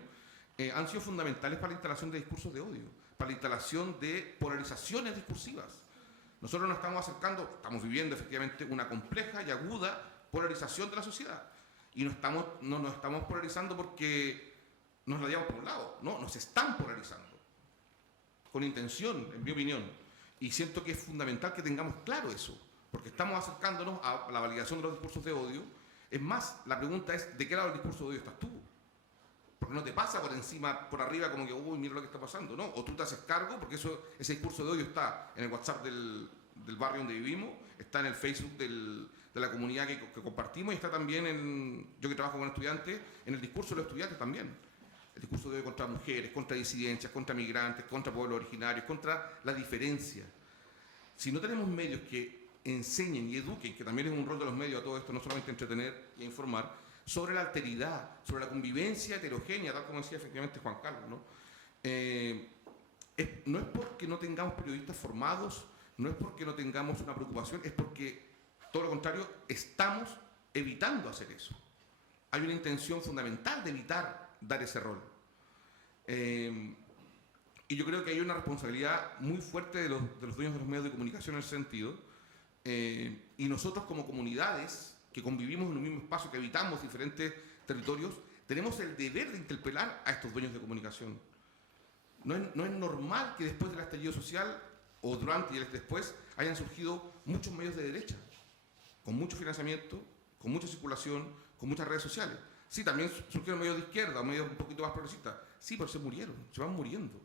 han sido fundamentales para la instalación de discursos de odio, para la instalación de polarizaciones discursivas. Nosotros nos estamos acercando, estamos viviendo efectivamente una compleja y aguda polarización de la sociedad. Y no nos estamos polarizando porque nos la llevamos por un lado, no, nos están polarizando. Con intención, en mi opinión. Y siento que es fundamental que tengamos claro eso, porque estamos acercándonos a la validación de los discursos de odio. Es más, la pregunta es, ¿de qué lado del discurso de odio estás tú? Porque no te pasa por encima, por arriba, como que, uy, mira lo que está pasando, ¿no? O tú te haces cargo, porque ese discurso de odio está en el WhatsApp del barrio donde vivimos, está en el Facebook de la comunidad que compartimos y está también yo que trabajo con estudiantes, en el discurso de los estudiantes también. El discurso de odio contra mujeres, contra disidencias, contra migrantes, contra pueblos originarios, contra la diferencia. Si no tenemos medios que enseñen y eduquen, que también es un rol de los medios a todo esto, no solamente entretener y informar, sobre la alteridad, sobre la convivencia heterogénea, tal como decía efectivamente Juan Carlos, ¿no? No es porque no tengamos periodistas formados, no es porque no tengamos una preocupación, es porque, todo lo contrario, estamos evitando hacer eso. Hay una intención fundamental de evitar dar ese rol. Y yo creo que hay una responsabilidad muy fuerte de los dueños de los medios de comunicación en ese sentido. Y nosotros como comunidades que convivimos en un mismo espacio, que habitamos diferentes territorios, tenemos el deber de interpelar a estos dueños de comunicación. No es normal que después del estallido social, o durante y después, hayan surgido muchos medios de derecha, con mucho financiamiento, con mucha circulación, con muchas redes sociales. Sí, también surgieron medios de izquierda, medios un poquito más progresistas. Sí, pero se murieron, se van muriendo.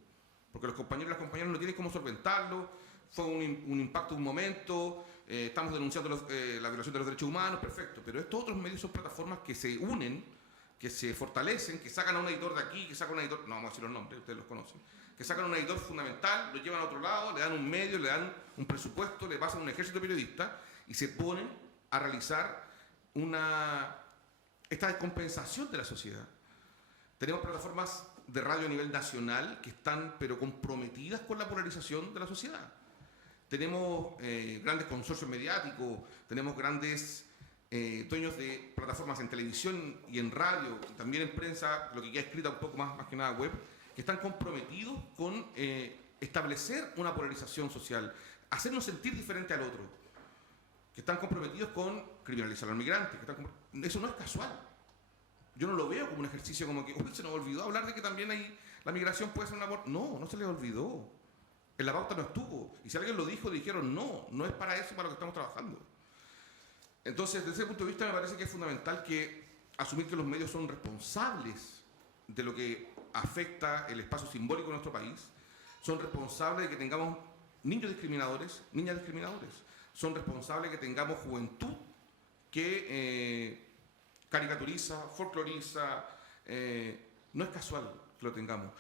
Porque los compañeros y las compañeras no tienen cómo solventarlo, fue un impacto de un momento, estamos denunciando la violación de los derechos humanos, perfecto. Pero estos otros medios son plataformas que se unen, que se fortalecen, que sacan a un editor de aquí, que sacan a un editor, no vamos a decir los nombres, ustedes los conocen, que sacan a un editor fundamental, lo llevan a otro lado, le dan un medio, le dan un presupuesto, le pasan un ejército de periodistas y se ponen a realizar esta descompensación de la sociedad. Tenemos plataformas de radio a nivel nacional que están pero comprometidas con la polarización de la sociedad. Tenemos grandes consorcios mediáticos, tenemos grandes dueños de plataformas en televisión y en radio, también en prensa, lo que queda escrita un poco más que nada web, que están comprometidos con establecer una polarización social, hacernos sentir diferente al otro, que están comprometidos con criminalizar a los migrantes. Eso no es casual. Yo no lo veo como un ejercicio como que, uy, se nos olvidó hablar de que también la migración puede ser una... No, no se les olvidó. En la pauta no estuvo. Y si alguien lo dijo, dijeron, no es para eso para lo que estamos trabajando. Entonces, desde ese punto de vista, me parece que es fundamental que asumir que los medios son responsables de lo que afecta el espacio simbólico de nuestro país, son responsables de que tengamos niños discriminadores, niñas discriminadores, son responsables de que tengamos juventud que caricaturiza, folcloriza, no es casual que lo tengamos.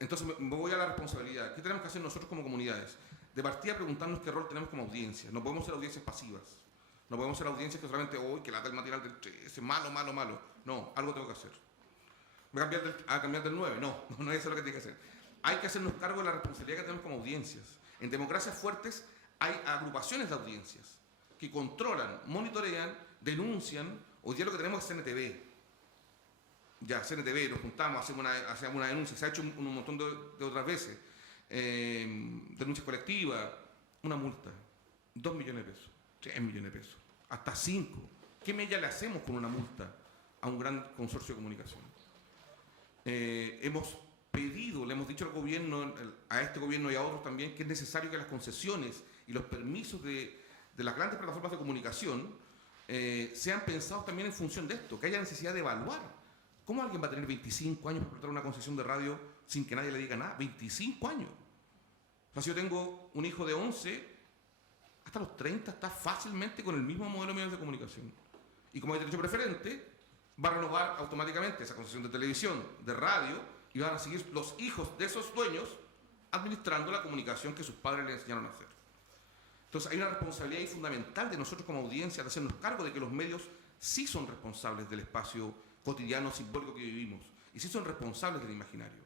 Entonces me voy a la responsabilidad. ¿Qué tenemos que hacer nosotros como comunidades? De partida preguntarnos qué rol tenemos como audiencia. No podemos ser audiencias pasivas. No podemos ser audiencias que solamente hoy, que lata el material del 13, malo. No, algo tengo que hacer. ¿Me voy a cambiar del 9? No es eso lo que tiene que hacer. Hay que hacernos cargo de la responsabilidad que tenemos como audiencias. En democracias fuertes hay agrupaciones de audiencias que controlan, monitorean, denuncian. Hoy día lo que tenemos es CNTV. Ya, CNTV, nos juntamos, hacemos una denuncia. Se ha hecho un montón de otras veces. Denuncia colectiva, una multa. 2 millones de pesos, 3 millones de pesos, hasta 5. ¿Qué mella le hacemos con una multa a un gran consorcio de comunicación? Hemos pedido, le hemos dicho al gobierno, a este gobierno y a otros también, que es necesario que las concesiones y los permisos de las grandes plataformas de comunicación sean pensados también en función de esto, que haya necesidad de evaluar. ¿Cómo alguien va a tener 25 años para prestar una concesión de radio sin que nadie le diga nada? 25 años. O sea, si yo tengo un hijo de 11, hasta los 30 está fácilmente con el mismo modelo de medios de comunicación. Y como hay derecho preferente, va a renovar automáticamente esa concesión de televisión, de radio, y van a seguir los hijos de esos dueños administrando la comunicación que sus padres le enseñaron a hacer. Entonces hay una responsabilidad ahí fundamental de nosotros como audiencia de hacernos cargo de que los medios sí son responsables del espacio cotidiano, simbólico que vivimos, y sí son responsables del imaginario.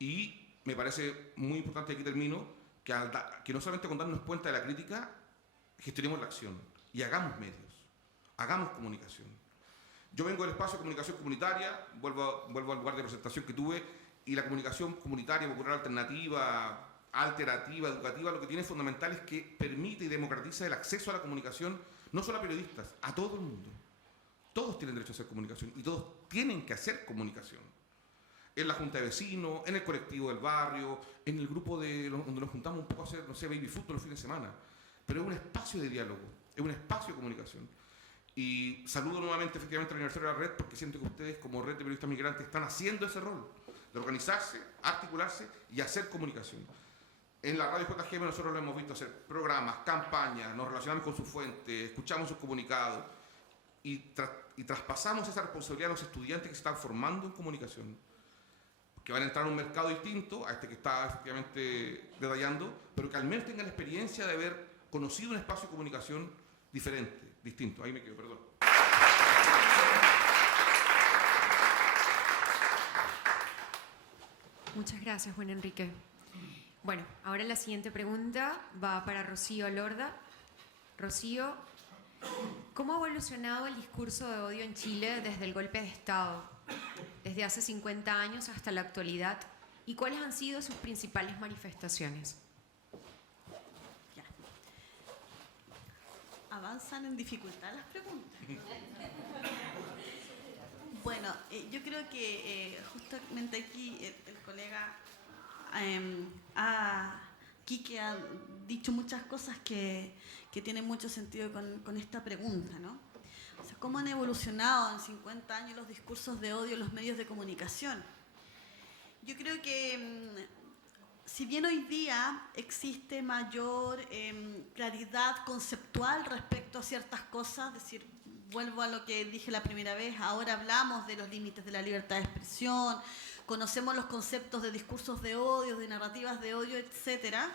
Y me parece muy importante, aquí termino, que no solamente con darnos cuenta de la crítica, gestionemos la acción y hagamos medios, hagamos comunicación. Yo vengo del espacio de comunicación comunitaria, vuelvo al lugar de presentación que tuve, y la comunicación comunitaria, popular, alternativa, educativa, lo que tiene fundamental es que permite y democratiza el acceso a la comunicación, no solo a periodistas, a todo el mundo. Todos tienen derecho a hacer comunicación y todos tienen que hacer comunicación. En la junta de vecinos, en el colectivo del barrio, en el grupo donde nos juntamos un poco a hacer, no sé, baby fútbol los fines de semana. Pero es un espacio de diálogo, es un espacio de comunicación. Y saludo nuevamente efectivamente al aniversario de la red porque siento que ustedes como red de periodistas migrantes están haciendo ese rol de organizarse, articularse y hacer comunicación. En la radio JGM nosotros lo hemos visto hacer programas, campañas, nos relacionamos con sus fuentes, escuchamos sus comunicados y traspasamos esa responsabilidad a los estudiantes que se están formando en comunicación, que van a entrar a un mercado distinto a este que está efectivamente detallando, pero que al menos tengan la experiencia de haber conocido un espacio de comunicación diferente, distinto. Ahí me quedo, perdón. Muchas gracias, Juan Enrique. Bueno, ahora la siguiente pregunta va para Rocío Lorda. Rocío, ¿cómo ha evolucionado el discurso de odio en Chile desde el golpe de Estado, desde hace 50 años hasta la actualidad? ¿Y cuáles han sido sus principales manifestaciones? Ya. Avanzan en dificultad las preguntas. Bueno, yo creo que justamente aquí el colega Quique ha dicho muchas cosas que tienen mucho sentido con esta pregunta, ¿no? O sea, cómo han evolucionado en 50 años los discursos de odio en los medios de comunicación. Yo creo que si bien hoy día existe mayor claridad conceptual respecto a ciertas cosas, es decir, vuelvo a lo que dije la primera vez, ahora hablamos de los límites de la libertad de expresión, conocemos los conceptos de discursos de odio, de narrativas de odio, etcétera.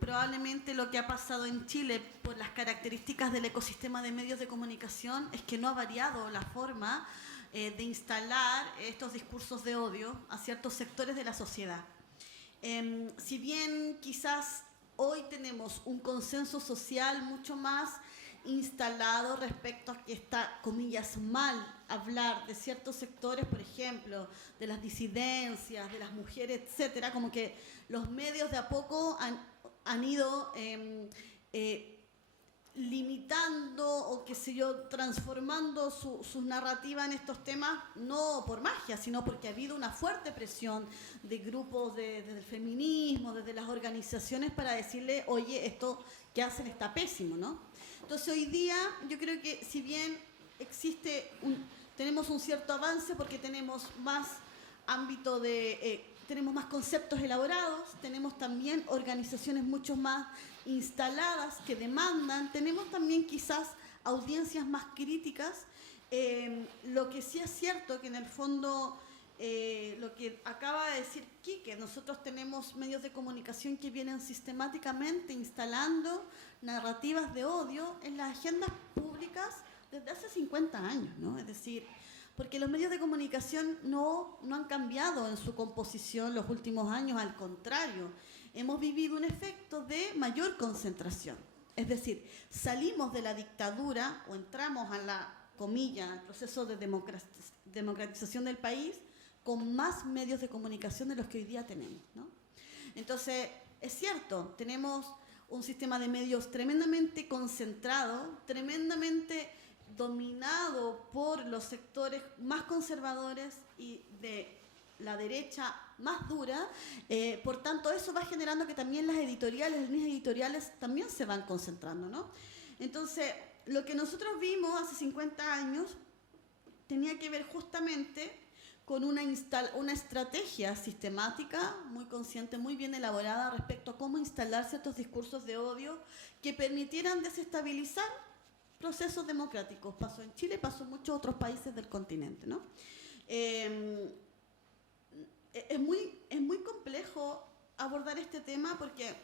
Probablemente lo que ha pasado en Chile por las características del ecosistema de medios de comunicación es que no ha variado la forma de instalar estos discursos de odio a ciertos sectores de la sociedad. Si bien quizás hoy tenemos un consenso social mucho más instalado respecto a que está, comillas, mal hablar de ciertos sectores, por ejemplo, de las disidencias, de las mujeres, etcétera, como que los medios de a poco han ido limitando o qué sé yo, transformando su narrativa en estos temas, no por magia, sino porque ha habido una fuerte presión de grupos desde el feminismo, desde las organizaciones para decirle, oye, esto que hacen está pésimo, ¿no? Entonces hoy día yo creo que si bien tenemos un cierto avance porque tenemos más ámbito tenemos más conceptos elaborados, tenemos también organizaciones mucho más instaladas que demandan, tenemos también quizás audiencias más críticas, lo que sí es cierto que en el fondo lo que acaba de decir Quique, nosotros tenemos medios de comunicación que vienen sistemáticamente instalando narrativas de odio en las agendas públicas desde hace 50 años, ¿no? Es decir, porque los medios de comunicación no han cambiado en su composición los últimos años, al contrario, hemos vivido un efecto de mayor concentración. Es decir, salimos de la dictadura o entramos a la, comilla, al proceso de democratización del país con más medios de comunicación de los que hoy día tenemos, ¿no? Entonces, es cierto, tenemos un sistema de medios tremendamente concentrado, tremendamente dominado por los sectores más conservadores y de la derecha más dura, por tanto eso va generando que también las líneas editoriales también se van concentrando, ¿no? Entonces, lo que nosotros vimos hace 50 años tenía que ver justamente con una estrategia sistemática, muy consciente, muy bien elaborada respecto a cómo instalar ciertos discursos de odio que permitieran desestabilizar procesos democráticos. Pasó en Chile, pasó en muchos otros países del continente, ¿no? Es muy complejo abordar este tema porque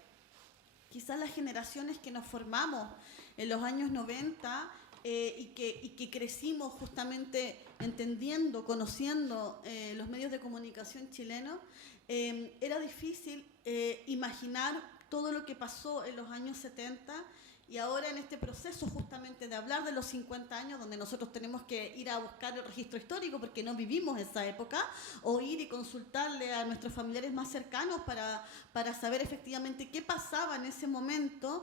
quizás las generaciones que nos formamos en los años 90 y que crecimos justamente entendiendo, conociendo los medios de comunicación chilenos, era difícil imaginar todo lo que pasó en los años 70 y ahora en este proceso justamente de hablar de los 50 años, donde nosotros tenemos que ir a buscar el registro histórico porque no vivimos esa época, o ir y consultarle a nuestros familiares más cercanos para saber efectivamente qué pasaba en ese momento,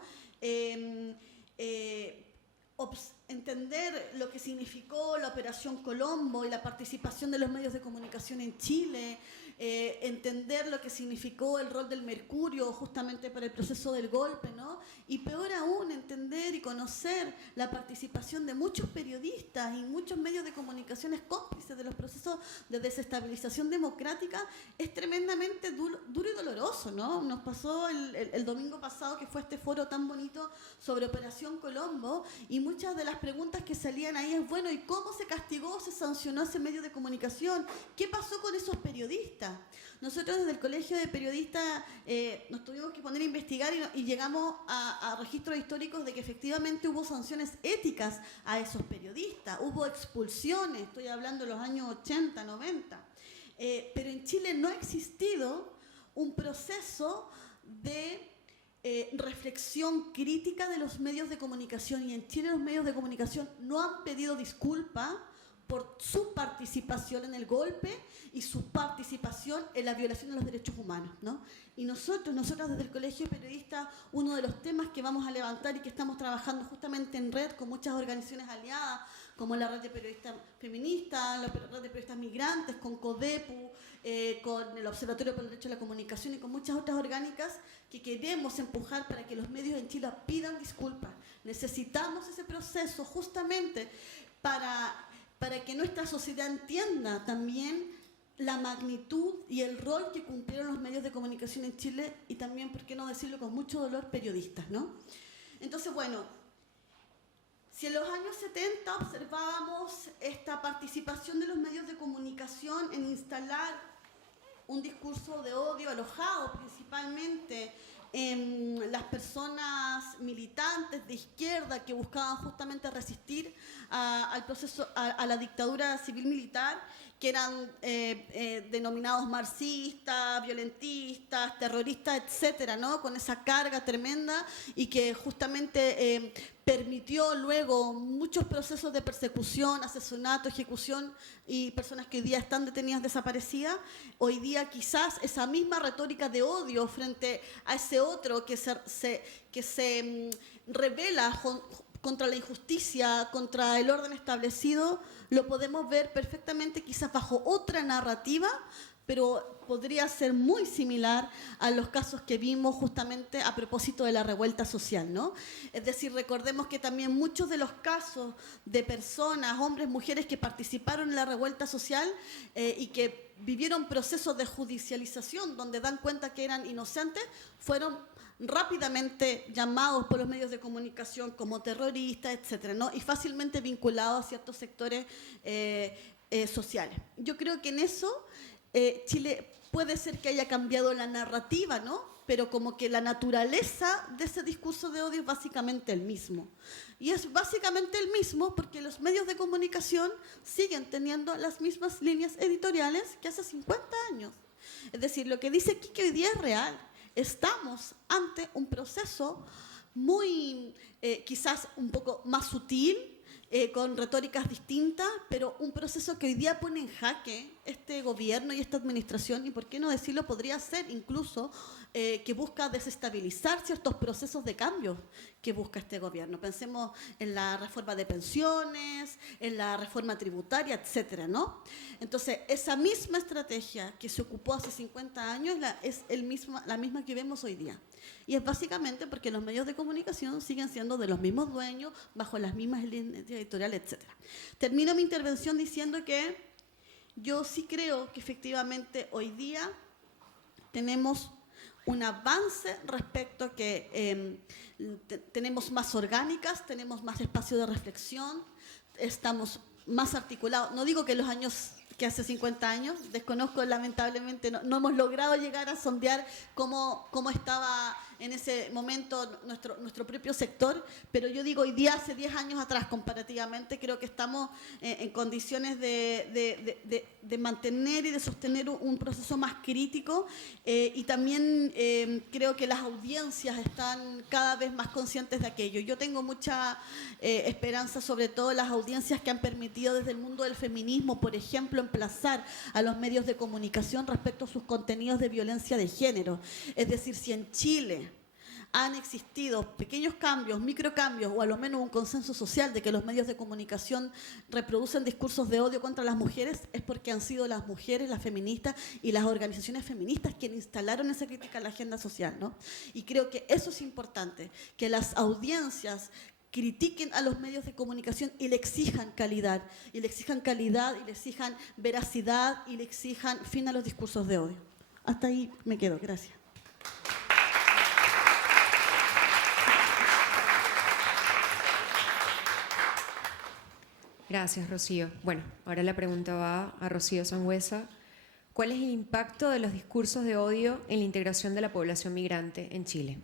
entender lo que significó la Operación Colombo y la participación de los medios de comunicación en Chile, entender lo que significó el rol del Mercurio justamente para el proceso del golpe, ¿no? Y peor aún, entender y conocer la participación de muchos periodistas y muchos medios de comunicaciones cómplices de los procesos de desestabilización democrática es tremendamente duro y doloroso, ¿no? Nos pasó el domingo pasado que fue este foro tan bonito sobre Operación Colombo y muchas de las preguntas que salían ahí es, bueno, ¿y cómo se castigó, se sancionó ese medio de comunicación? ¿Qué pasó con esos periodistas? Nosotros desde el Colegio de Periodistas nos tuvimos que poner a investigar y llegamos a registros históricos de que efectivamente hubo sanciones éticas a esos periodistas, hubo expulsiones, estoy hablando de los años 80, 90, pero en Chile no ha existido un proceso de reflexión crítica de los medios de comunicación y en Chile los medios de comunicación no han pedido disculpas por su participación en el golpe y su participación en la violación de los derechos humanos, ¿no? Y nosotras desde el Colegio de Periodistas, uno de los temas que vamos a levantar y que estamos trabajando justamente en red con muchas organizaciones aliadas, como la Red de Periodistas Feministas, la Red de Periodistas Migrantes, con CODEPU, con el Observatorio por el Derecho a la Comunicación y con muchas otras orgánicas, que queremos empujar para que los medios en Chile pidan disculpas. Necesitamos ese proceso justamente para que nuestra sociedad entienda también la magnitud y el rol que cumplieron los medios de comunicación en Chile y también, por qué no decirlo con mucho dolor, periodistas, ¿no? Entonces, bueno, si en los años 70 observábamos esta participación de los medios de comunicación en instalar un discurso de odio alojado principalmente en las personas militantes de izquierda que buscaban justamente resistir al proceso, a la dictadura civil-militar, que eran denominados marxistas, violentistas, terroristas, etcétera, ¿no? Con esa carga tremenda y que justamente permitió luego muchos procesos de persecución, asesinato, ejecución y personas que hoy día están detenidas, desaparecidas. Hoy día quizás esa misma retórica de odio frente a ese otro que se revela contra la injusticia, contra el orden establecido, lo podemos ver perfectamente quizás bajo otra narrativa, pero podría ser muy similar a los casos que vimos justamente a propósito de la revuelta social, ¿no? Es decir, recordemos que también muchos de los casos de personas, hombres, mujeres que participaron en la revuelta social y que vivieron procesos de judicialización donde dan cuenta que eran inocentes, fueron rápidamente llamados por los medios de comunicación como terroristas, etcétera, ¿no? Y fácilmente vinculados a ciertos sectores sociales. Yo creo que en eso Chile puede ser que haya cambiado la narrativa, ¿no? Pero como que la naturaleza de ese discurso de odio es básicamente el mismo. Y es básicamente el mismo porque los medios de comunicación siguen teniendo las mismas líneas editoriales que hace 50 años. Es decir, lo que dice aquí que hoy día es real. Estamos ante un proceso muy, quizás un poco más sutil, con retóricas distintas, pero un proceso que hoy día pone en jaque este gobierno y esta administración, y por qué no decirlo, podría ser incluso que busca desestabilizar ciertos procesos de cambio que busca este gobierno. Pensemos en la reforma de pensiones, en la reforma tributaria, etcétera, ¿no? Entonces, esa misma estrategia que se ocupó hace 50 años es la misma que vemos hoy día. Y es básicamente porque los medios de comunicación siguen siendo de los mismos dueños, bajo las mismas líneas editoriales, etcétera. Termino mi intervención diciendo que yo sí creo que efectivamente hoy día tenemos un avance respecto a que tenemos más orgánicas, tenemos más espacio de reflexión, estamos más articulados. No digo que los años que hace 50 años, desconozco lamentablemente, no hemos logrado llegar a sondear cómo estaba en ese momento nuestro propio sector, pero yo digo hoy día, hace 10 años atrás comparativamente, creo que estamos en condiciones de mantener y de sostener un proceso más crítico y también creo que las audiencias están cada vez más conscientes de aquello. Yo tengo mucha esperanza, sobre todo las audiencias que han permitido desde el mundo del feminismo, por ejemplo, emplazar a los medios de comunicación respecto a sus contenidos de violencia de género. Es decir, si en Chile han existido pequeños cambios, microcambios, o a lo menos un consenso social de que los medios de comunicación reproducen discursos de odio contra las mujeres, es porque han sido las mujeres, las feministas y las organizaciones feministas quienes instalaron esa crítica a la agenda social, ¿no? Y creo que eso es importante, que las audiencias critiquen a los medios de comunicación y le exijan calidad, y le exijan veracidad, y le exijan fin a los discursos de odio. Hasta ahí me quedo. Gracias. Gracias, Rocío. Bueno, ahora la pregunta va a Rocío Sangüesa. ¿Cuál es el impacto de los discursos de odio en la integración de la población migrante en Chile?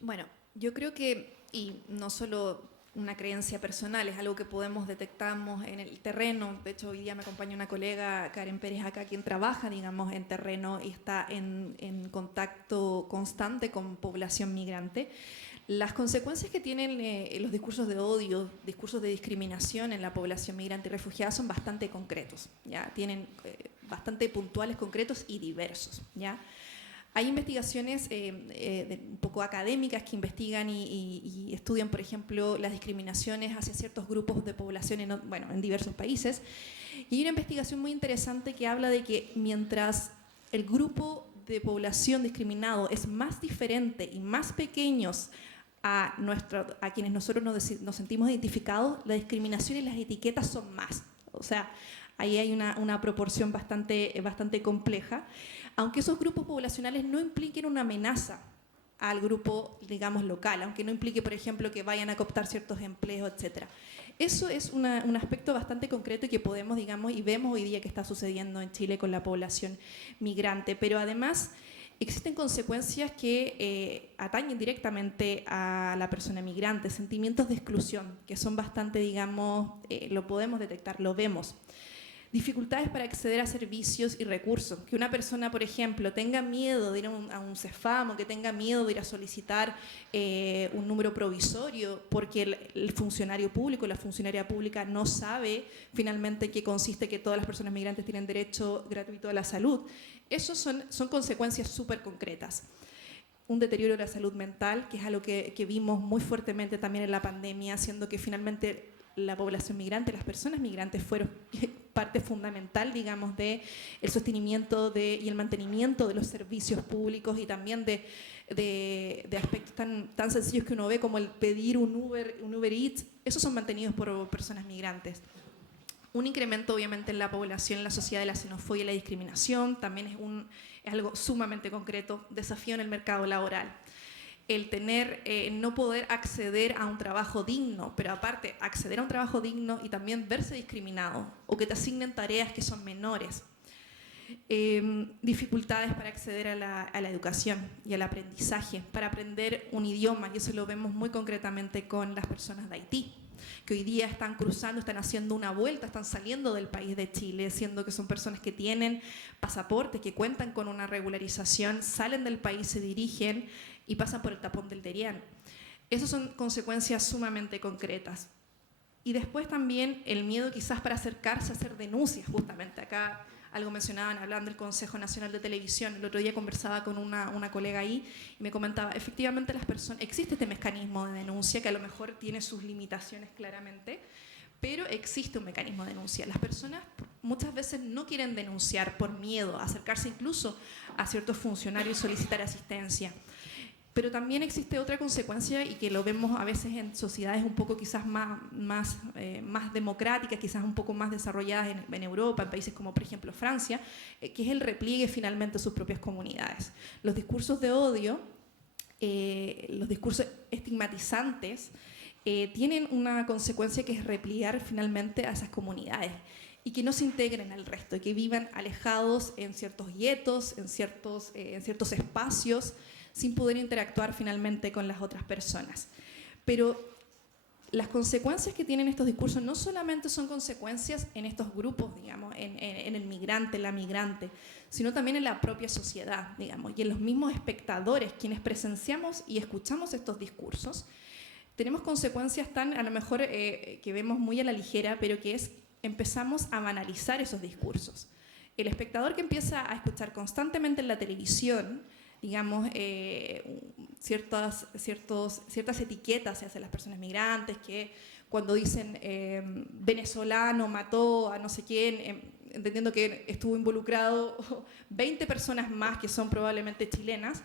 Bueno, yo creo que, y no solo una creencia personal, es algo que detectamos en el terreno. De hecho, hoy día me acompaña una colega, Karen Pérez, acá, quien trabaja, digamos, en terreno y está en contacto constante con población migrante. Las consecuencias que tienen los discursos de odio, discursos de discriminación en la población migrante y refugiada son bastante concretos, ¿ya? Tienen bastante puntuales, concretos y diversos, ¿ya? Hay investigaciones un poco académicas que investigan y estudian, por ejemplo, las discriminaciones hacia ciertos grupos de población en diversos países. Y hay una investigación muy interesante que habla de que mientras el grupo de población discriminado es más diferente y más pequeños a quienes nosotros nos sentimos identificados, la discriminación y las etiquetas son más. O sea, ahí hay una proporción bastante compleja, aunque esos grupos poblacionales no impliquen una amenaza al grupo, digamos, local, aunque no implique, por ejemplo, que vayan a cooptar ciertos empleos, etc. Eso es un aspecto bastante concreto y que podemos, digamos, y vemos hoy día que está sucediendo en Chile con la población migrante, pero además existen consecuencias que atañen directamente a la persona migrante, sentimientos de exclusión, que son bastante, digamos, lo podemos detectar, lo vemos. Dificultades para acceder a servicios y recursos. Que una persona, por ejemplo, tenga miedo de ir a un CEFAM o que tenga miedo de ir a solicitar un número provisorio porque el funcionario público, la funcionaria pública no sabe finalmente en qué consiste que todas las personas migrantes tienen derecho gratuito a la salud. Esas son consecuencias súper concretas. Un deterioro de la salud mental, que es algo que vimos muy fuertemente también en la pandemia, siendo que finalmente la población migrante, las personas migrantes fueron parte fundamental, digamos, del sostenimiento y el mantenimiento de los servicios públicos y también de aspectos tan sencillos que uno ve como el pedir un Uber Eats. Esos son mantenidos por personas migrantes. Un incremento, obviamente, en la población, en la sociedad de la xenofobia y la discriminación, también es algo sumamente concreto, desafío en el mercado laboral. El no poder acceder a un trabajo digno, pero aparte acceder a un trabajo digno y también verse discriminado o que te asignen tareas que son menores. Dificultades para acceder a la educación y al aprendizaje, para aprender un idioma, y eso lo vemos muy concretamente con las personas de Haití, que hoy día están cruzando, están haciendo una vuelta, están saliendo del país de Chile, siendo que son personas que tienen pasaportes, que cuentan con una regularización, salen del país, se dirigen y pasan por el tapón del Darién. Esas son consecuencias sumamente concretas. Y después también el miedo quizás para acercarse a hacer denuncias, justamente. Acá algo mencionaban, hablando del Consejo Nacional de Televisión. El otro día conversaba con una colega ahí y me comentaba, efectivamente existe este mecanismo de denuncia que a lo mejor tiene sus limitaciones claramente, pero existe un mecanismo de denuncia. Las personas muchas veces no quieren denunciar por miedo, a acercarse incluso a ciertos funcionarios y solicitar asistencia. Pero también existe otra consecuencia y que lo vemos a veces en sociedades un poco quizás más democráticas, quizás un poco más desarrolladas en Europa, en países como por ejemplo Francia, que es el repliegue finalmente de sus propias comunidades. Los discursos de odio, los discursos estigmatizantes, tienen una consecuencia que es replegar finalmente a esas comunidades y que no se integren al resto, y que vivan alejados en ciertos guetos, en ciertos espacios, sin poder interactuar finalmente con las otras personas. Pero las consecuencias que tienen estos discursos no solamente son consecuencias en estos grupos, digamos, en el migrante, la migrante, sino también en la propia sociedad, digamos, y en los mismos espectadores, quienes presenciamos y escuchamos estos discursos. Tenemos consecuencias a lo mejor, que vemos muy a la ligera, pero que empezamos a banalizar esos discursos. El espectador que empieza a escuchar constantemente en la televisión, digamos, ciertas etiquetas hacia las personas migrantes, que cuando dicen venezolano mató a no sé quién, entendiendo que estuvo involucrado 20 personas más que son probablemente chilenas,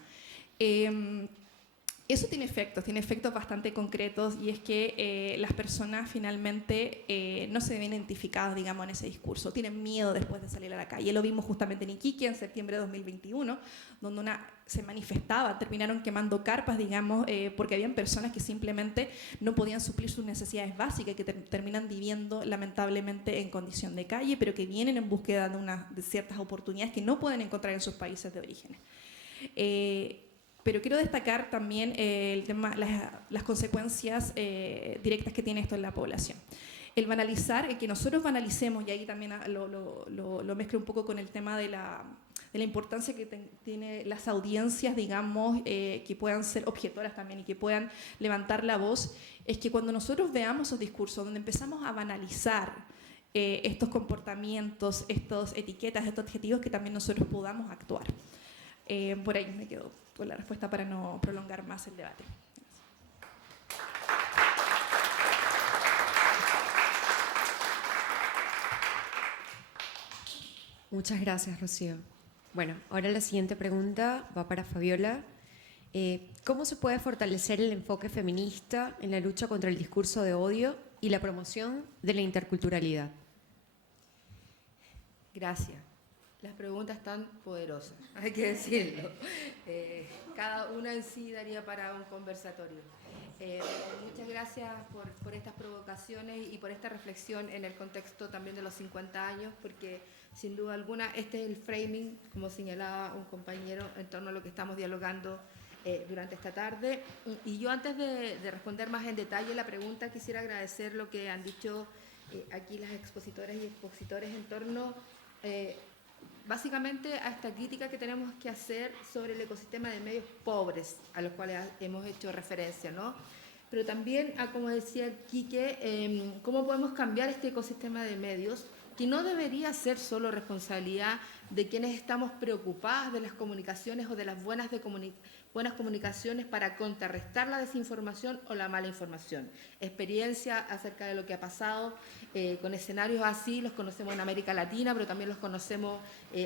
eso tiene efectos bastante concretos, y es que las personas finalmente no se ven identificadas, digamos, en ese discurso, tienen miedo después de salir a la calle. Lo vimos justamente en Iquique en septiembre de 2021, donde se manifestaba, terminaron quemando carpas, digamos, porque habían personas que simplemente no podían suplir sus necesidades básicas, que terminan viviendo lamentablemente en condición de calle, pero que vienen en búsqueda de ciertas oportunidades que no pueden encontrar en sus países de origen. Pero quiero destacar también el tema, las consecuencias directas que tiene esto en la población. El banalizar, el que nosotros banalicemos, y ahí también lo mezclo un poco con el tema de de la importancia que tiene las audiencias, digamos, que puedan ser objetoras también y que puedan levantar la voz, es que cuando nosotros veamos esos discursos donde empezamos a banalizar estos comportamientos, estas etiquetas, estos adjetivos, que también nosotros podamos actuar. Por ahí me quedo con la respuesta para no prolongar más el debate. Muchas gracias, Rocío. Bueno, ahora la siguiente pregunta va para Fabiola. ¿Cómo se puede fortalecer el enfoque feminista en la lucha contra el discurso de odio y la promoción de la interculturalidad? Gracias. Las preguntas están poderosas, hay que decirlo. Cada una en sí daría para un conversatorio. Muchas gracias por estas provocaciones y por esta reflexión en el contexto también de los 50 años, porque sin duda alguna este es el framing, como señalaba un compañero, en torno a lo que estamos dialogando durante esta tarde. Y yo, antes de responder más en detalle la pregunta, quisiera agradecer lo que han dicho aquí las expositoras y expositores en torno básicamente a esta crítica que tenemos que hacer sobre el ecosistema de medios pobres a los cuales hemos hecho referencia, ¿no? Pero también a, como decía Quique, cómo podemos cambiar este ecosistema de medios, que no debería ser solo responsabilidad de quienes estamos preocupados de las comunicaciones o de las buenas comunicaciones para contrarrestar la desinformación o la mala información. Experiencia acerca de lo que ha pasado con escenarios así, los conocemos en América Latina, pero también los conocemos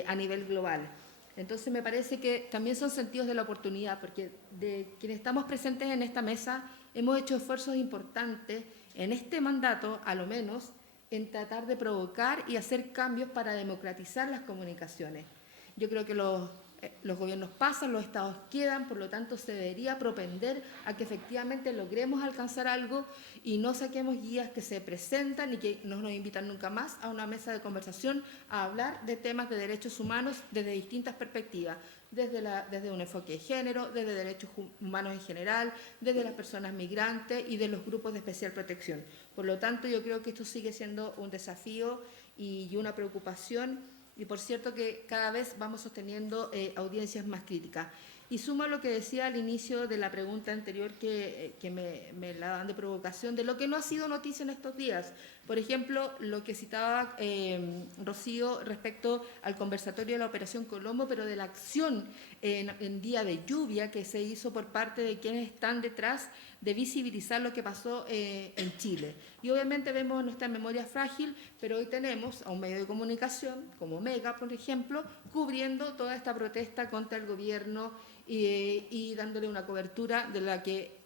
a nivel global. Entonces me parece que también son sentidos de la oportunidad, porque de quienes estamos presentes en esta mesa hemos hecho esfuerzos importantes en este mandato, a lo menos, en tratar de provocar y hacer cambios para democratizar las comunicaciones. Yo creo que los gobiernos pasan, los estados quedan, por lo tanto se debería propender a que efectivamente logremos alcanzar algo y no saquemos guías que se presentan y que no nos invitan nunca más a una mesa de conversación a hablar de temas de derechos humanos desde distintas perspectivas, desde un enfoque de género, desde derechos humanos en general, desde las personas migrantes y de los grupos de especial protección. Por lo tanto, yo creo que esto sigue siendo un desafío y una preocupación, y por cierto que cada vez vamos sosteniendo audiencias más críticas. Y sumo a lo que decía al inicio de la pregunta anterior que me la dan de provocación, de lo que no ha sido noticia en estos días. Por ejemplo, lo que citaba Rocío respecto al conversatorio de la Operación Colombo, pero de la acción en día de lluvia que se hizo por parte de quienes están detrás de visibilizar lo que pasó en Chile. Y obviamente vemos nuestra memoria frágil, pero hoy tenemos a un medio de comunicación como Mega, por ejemplo, cubriendo toda esta protesta contra el gobierno y dándole una cobertura de la que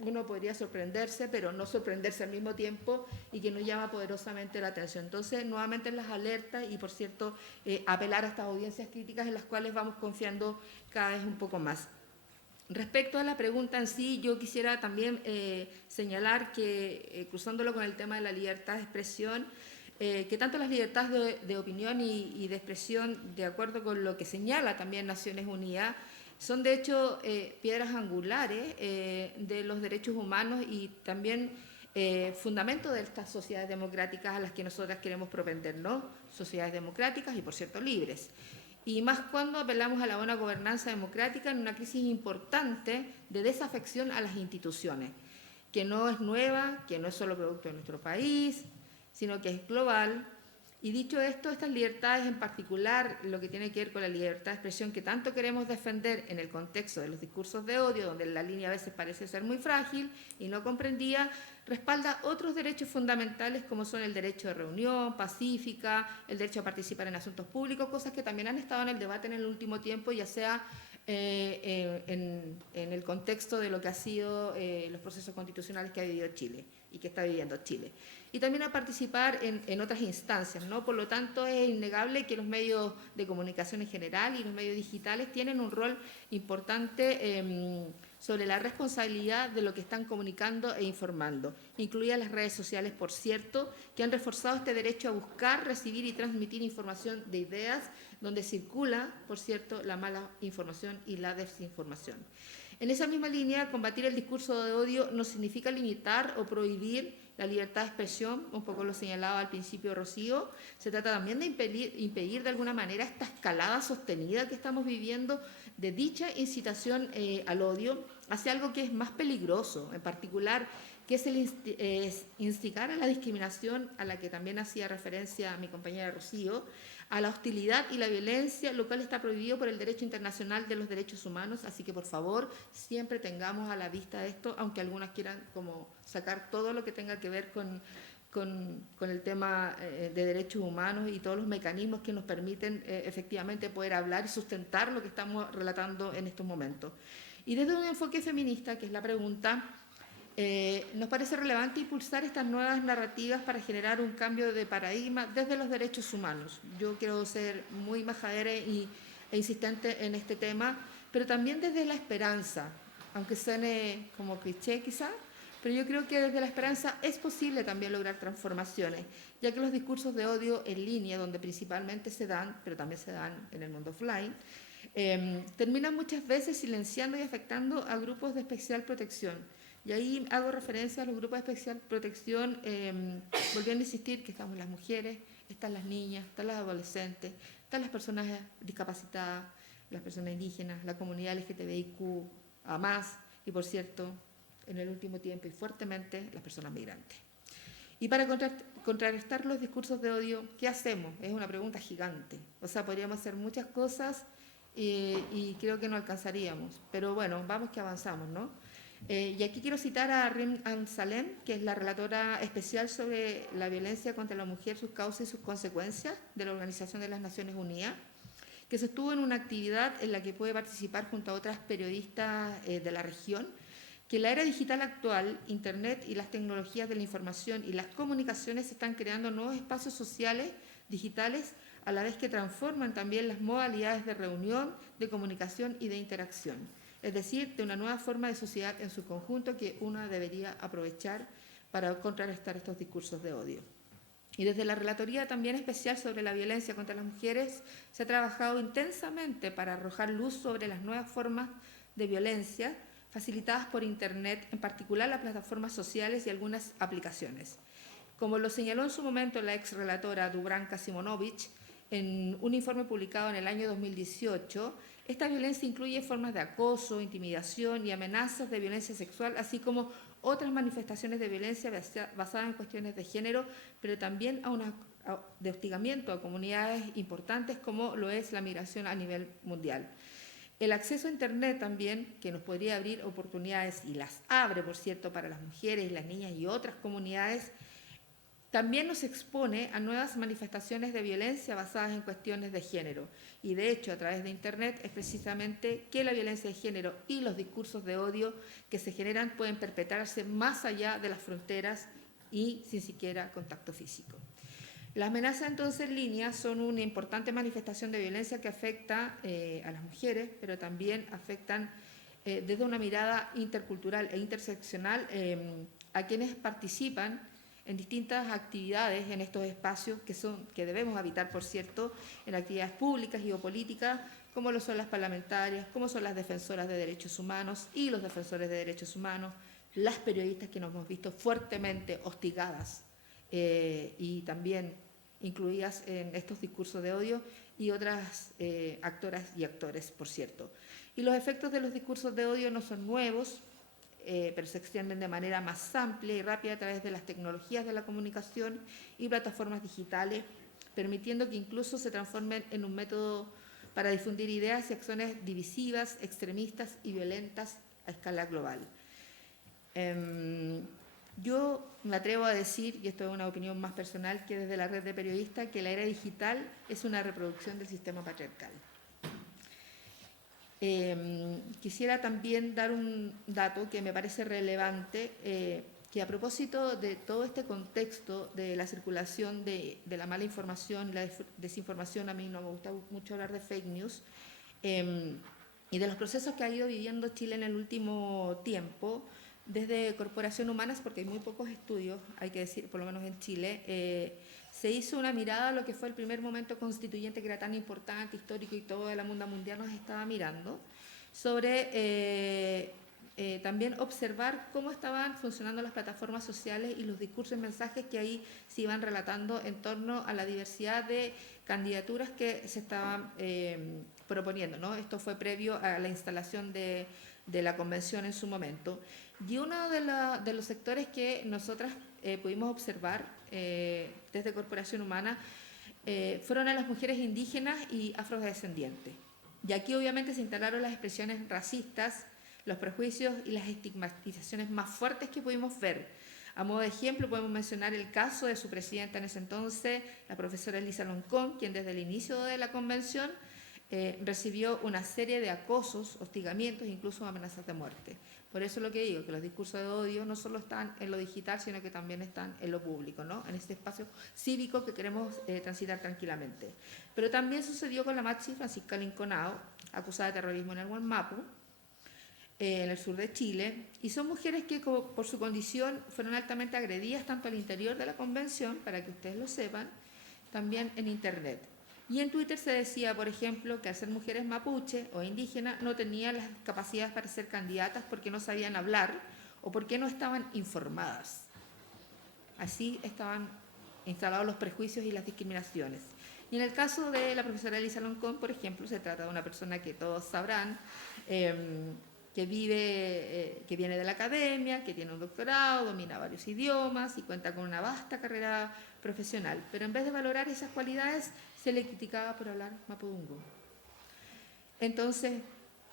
uno podría sorprenderse, pero no sorprenderse al mismo tiempo, y que nos llama poderosamente la atención. Entonces, nuevamente las alertas y, por cierto, apelar a estas audiencias críticas en las cuales vamos confiando cada vez un poco más. Respecto a la pregunta en sí, yo quisiera también señalar que, cruzándolo con el tema de la libertad de expresión, que tanto las libertades de opinión y de expresión, de acuerdo con lo que señala también Naciones Unidas, son de hecho piedras angulares de los derechos humanos y también fundamento de estas sociedades democráticas a las que nosotras queremos propender, ¿no? Sociedades democráticas y, por cierto, libres. Y más cuando apelamos a la buena gobernanza democrática en una crisis importante de desafección a las instituciones, que no es nueva, que no es solo producto de nuestro país, sino que es global. Y dicho esto, estas libertades, en particular lo que tiene que ver con la libertad de expresión que tanto queremos defender en el contexto de los discursos de odio, donde la línea a veces parece ser muy frágil y no comprendida, respalda otros derechos fundamentales como son el derecho de reunión pacífica, el derecho a participar en asuntos públicos, cosas que también han estado en el debate en el último tiempo, ya sea en el contexto de lo que ha sido los procesos constitucionales que ha vivido Chile y que está viviendo Chile. Y también a participar en otras instancias, ¿no? Por lo tanto, es innegable que los medios de comunicación en general y los medios digitales tienen un rol importante sobre la responsabilidad de lo que están comunicando e informando, incluidas las redes sociales, por cierto, que han reforzado este derecho a buscar, recibir y transmitir información de ideas, donde circula, por cierto, la mala información y la desinformación. En esa misma línea, combatir el discurso de odio no significa limitar o prohibir la libertad de expresión, un poco lo señalaba al principio Rocío. Se trata también de impedir de alguna manera esta escalada sostenida que estamos viviendo de dicha incitación al odio hacia algo que es más peligroso, en particular, que es el instigar a la discriminación, a la que también hacía referencia mi compañera Rocío, a la hostilidad y la violencia, lo cual está prohibido por el derecho internacional de los derechos humanos. Así que, por favor, siempre tengamos a la vista esto, aunque algunas quieran como sacar todo lo que tenga que ver con el tema de derechos humanos y todos los mecanismos que nos permiten efectivamente poder hablar y sustentar lo que estamos relatando en estos momentos. Y desde un enfoque feminista, que es la pregunta, nos parece relevante impulsar estas nuevas narrativas para generar un cambio de paradigma desde los derechos humanos. Yo quiero ser muy majadera e insistente en este tema, pero también desde la esperanza, aunque suene como cliché quizá, pero yo creo que desde la esperanza es posible también lograr transformaciones, ya que los discursos de odio en línea, donde principalmente se dan, pero también se dan en el mundo offline, terminan muchas veces silenciando y afectando a grupos de especial protección. Y ahí hago referencia a los grupos de especial protección, volviendo a insistir que estamos las mujeres, están las niñas, están las adolescentes, están las personas discapacitadas, las personas indígenas, la comunidad LGTBIQ a más, y por cierto, en el último tiempo y fuertemente, las personas migrantes. Y para contrarrestar los discursos de odio, ¿qué hacemos? Es una pregunta gigante. O sea, podríamos hacer muchas cosas y creo que no alcanzaríamos. Pero bueno, vamos que avanzamos, ¿no? Y aquí quiero citar a Rim Salem, que es la relatora especial sobre la violencia contra la mujer, sus causas y sus consecuencias de la Organización de las Naciones Unidas, que sostuvo en una actividad en la que puede participar junto a otras periodistas de la región, que en la era digital actual, Internet y las tecnologías de la información y las comunicaciones están creando nuevos espacios sociales digitales, a la vez que transforman también las modalidades de reunión, de comunicación y de interacción. Es decir, de una nueva forma de sociedad en su conjunto que uno debería aprovechar para contrarrestar estos discursos de odio. Y desde la Relatoría también especial sobre la violencia contra las mujeres se ha trabajado intensamente para arrojar luz sobre las nuevas formas de violencia facilitadas por Internet, en particular las plataformas sociales y algunas aplicaciones. Como lo señaló en su momento la ex relatora Dubranka Simonovic, en un informe publicado en el año 2018, esta violencia incluye formas de acoso, intimidación y amenazas de violencia sexual, así como otras manifestaciones de violencia basadas en cuestiones de género, pero también de hostigamiento a comunidades importantes como lo es la migración a nivel mundial. El acceso a Internet también, que nos podría abrir oportunidades, y las abre, por cierto, para las mujeres, las niñas y otras comunidades, también nos expone a nuevas manifestaciones de violencia basadas en cuestiones de género. Y de hecho, a través de Internet es precisamente que la violencia de género y los discursos de odio que se generan pueden perpetrarse más allá de las fronteras y sin siquiera contacto físico. Las amenazas entonces en línea son una importante manifestación de violencia que afecta a las mujeres, pero también afectan desde una mirada intercultural e interseccional a quienes participan en distintas actividades en estos espacios que debemos habitar, por cierto, en actividades públicas y o políticas, como lo son las parlamentarias, como son las defensoras de derechos humanos y los defensores de derechos humanos, las periodistas que nos hemos visto fuertemente hostigadas y también incluidas en estos discursos de odio, y otras actoras y actores, por cierto. Y los efectos de los discursos de odio no son nuevos, pero se extienden de manera más amplia y rápida a través de las tecnologías de la comunicación y plataformas digitales, permitiendo que incluso se transformen en un método para difundir ideas y acciones divisivas, extremistas y violentas a escala global. Yo me atrevo a decir, y esto es una opinión más personal que desde la red de periodistas, que la era digital es una reproducción del sistema patriarcal. Quisiera también dar un dato que me parece relevante, que a propósito de todo este contexto de la circulación de la mala información, la desinformación, a mí no me gusta mucho hablar de fake news, y de los procesos que ha ido viviendo Chile en el último tiempo, desde Corporación Humanas, porque hay muy pocos estudios, hay que decir, por lo menos en Chile, se hizo una mirada a lo que fue el primer momento constituyente, que era tan importante, histórico, y todo el mundo mundial nos estaba mirando, sobre también observar cómo estaban funcionando las plataformas sociales y los discursos y mensajes que ahí se iban relatando en torno a la diversidad de candidaturas que se estaban proponiendo, ¿no? Esto fue previo a la instalación de la convención en su momento. Y uno de los sectores que nosotras pudimos observar desde Corporación Humana fueron a las mujeres indígenas y afrodescendientes. Y aquí obviamente se instalaron las expresiones racistas, los prejuicios y las estigmatizaciones más fuertes que pudimos ver. A modo de ejemplo podemos mencionar el caso de su presidenta en ese entonces, la profesora Elisa Loncón, quien desde el inicio de la convención recibió una serie de acosos, hostigamientos e incluso amenazas de muerte. Por eso lo que digo, que los discursos de odio no solo están en lo digital, sino que también están en lo público, ¿no? En este espacio cívico que queremos transitar tranquilamente. Pero también sucedió con la Maxi Francisca Linconao, acusada de terrorismo en el Wallmapu, en el sur de Chile, y son mujeres que por su condición fueron altamente agredidas tanto al interior de la convención, para que ustedes lo sepan, también en internet. Y en Twitter se decía, por ejemplo, que al ser mujeres mapuche o indígenas no tenían las capacidades para ser candidatas porque no sabían hablar o porque no estaban informadas. Así estaban instalados los prejuicios y las discriminaciones. Y en el caso de la profesora Elisa Loncón, por ejemplo, se trata de una persona que todos sabrán, que viene de la academia, que tiene un doctorado, domina varios idiomas y cuenta con una vasta carrera profesional. Pero en vez de valorar esas cualidades, se le criticaba por hablar mapudungun. Entonces,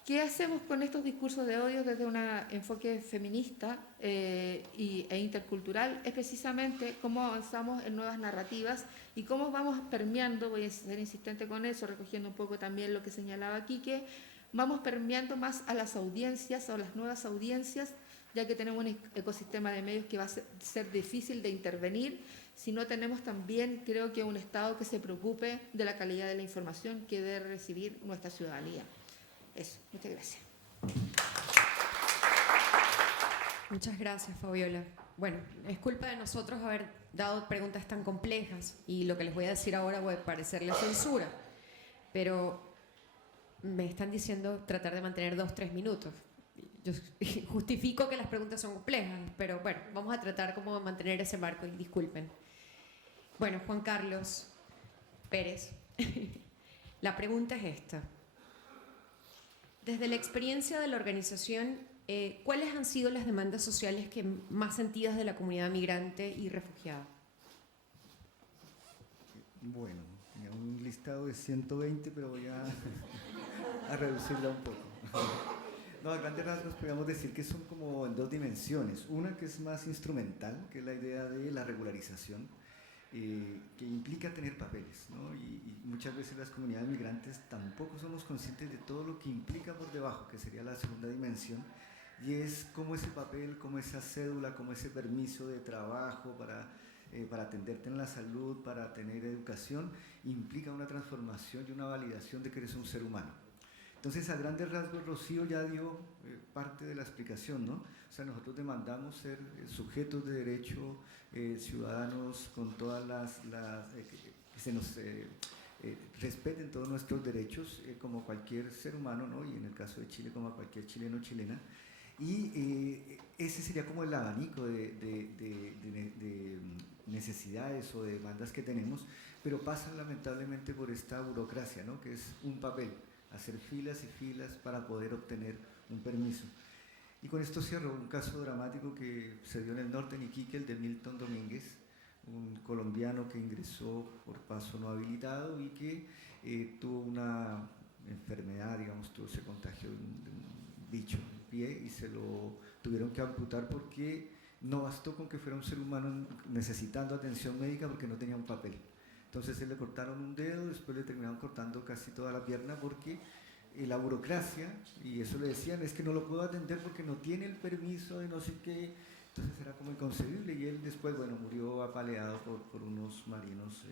¿qué hacemos con estos discursos de odio desde un enfoque feminista e intercultural? Es precisamente cómo avanzamos en nuevas narrativas y cómo vamos permeando, voy a ser insistente con eso, recogiendo un poco también lo que señalaba Quique, vamos permeando más a las audiencias o las nuevas audiencias, ya que tenemos un ecosistema de medios que va a ser difícil de intervenir si no tenemos también, creo que, un Estado que se preocupe de la calidad de la información que debe recibir nuestra ciudadanía. Eso, muchas gracias. Muchas gracias, Fabiola. Bueno, es culpa de nosotros haber dado preguntas tan complejas y lo que les voy a decir ahora puede parecerle censura, pero me están diciendo tratar de mantener 2-3 minutos. Yo justifico que las preguntas son complejas, pero bueno, vamos a tratar como de mantener ese marco y disculpen. Bueno, Juan Carlos Pérez, la pregunta es esta. Desde la experiencia de la organización, ¿cuáles han sido las demandas sociales que más sentidas de la comunidad migrante y refugiada? Bueno, tenía un listado de 120, pero voy a reducirla un poco. No, a grandes rasgos podríamos decir que son como en dos dimensiones. Una que es más instrumental, que es la idea de la regularización, que implica tener papeles, ¿no? Y muchas veces las comunidades migrantes tampoco somos conscientes de todo lo que implica por debajo, que sería la segunda dimensión, y es como ese papel, como esa cédula, como ese permiso de trabajo para atenderte en la salud, para tener educación, implica una transformación y una validación de que eres un ser humano. Entonces, a grandes rasgos, Rocío ya dio parte de la explicación, ¿no? O sea, nosotros demandamos ser sujetos de derecho, ciudadanos con todas que se nos respeten todos nuestros derechos, como cualquier ser humano, ¿no? Y en el caso de Chile, como a cualquier chileno o chilena. Y ese sería como el abanico de necesidades o de demandas que tenemos, pero pasan lamentablemente por esta burocracia, ¿no? Que es un papel, hacer filas y filas para poder obtener un permiso. Y con esto cierro un caso dramático que se dio en el norte, en Iquique, el de Milton Domínguez, un colombiano que ingresó por paso no habilitado y que tuvo una enfermedad, digamos, se contagió de un bicho en el pie y se lo tuvieron que amputar porque no bastó con que fuera un ser humano necesitando atención médica porque no tenía un papel. Entonces le cortaron un dedo, después le terminaron cortando casi toda la pierna porque la burocracia, y eso le decían, es que no lo puedo atender porque no tiene el permiso de no sé qué. Entonces era como inconcebible y él después, bueno, murió apaleado por unos marinos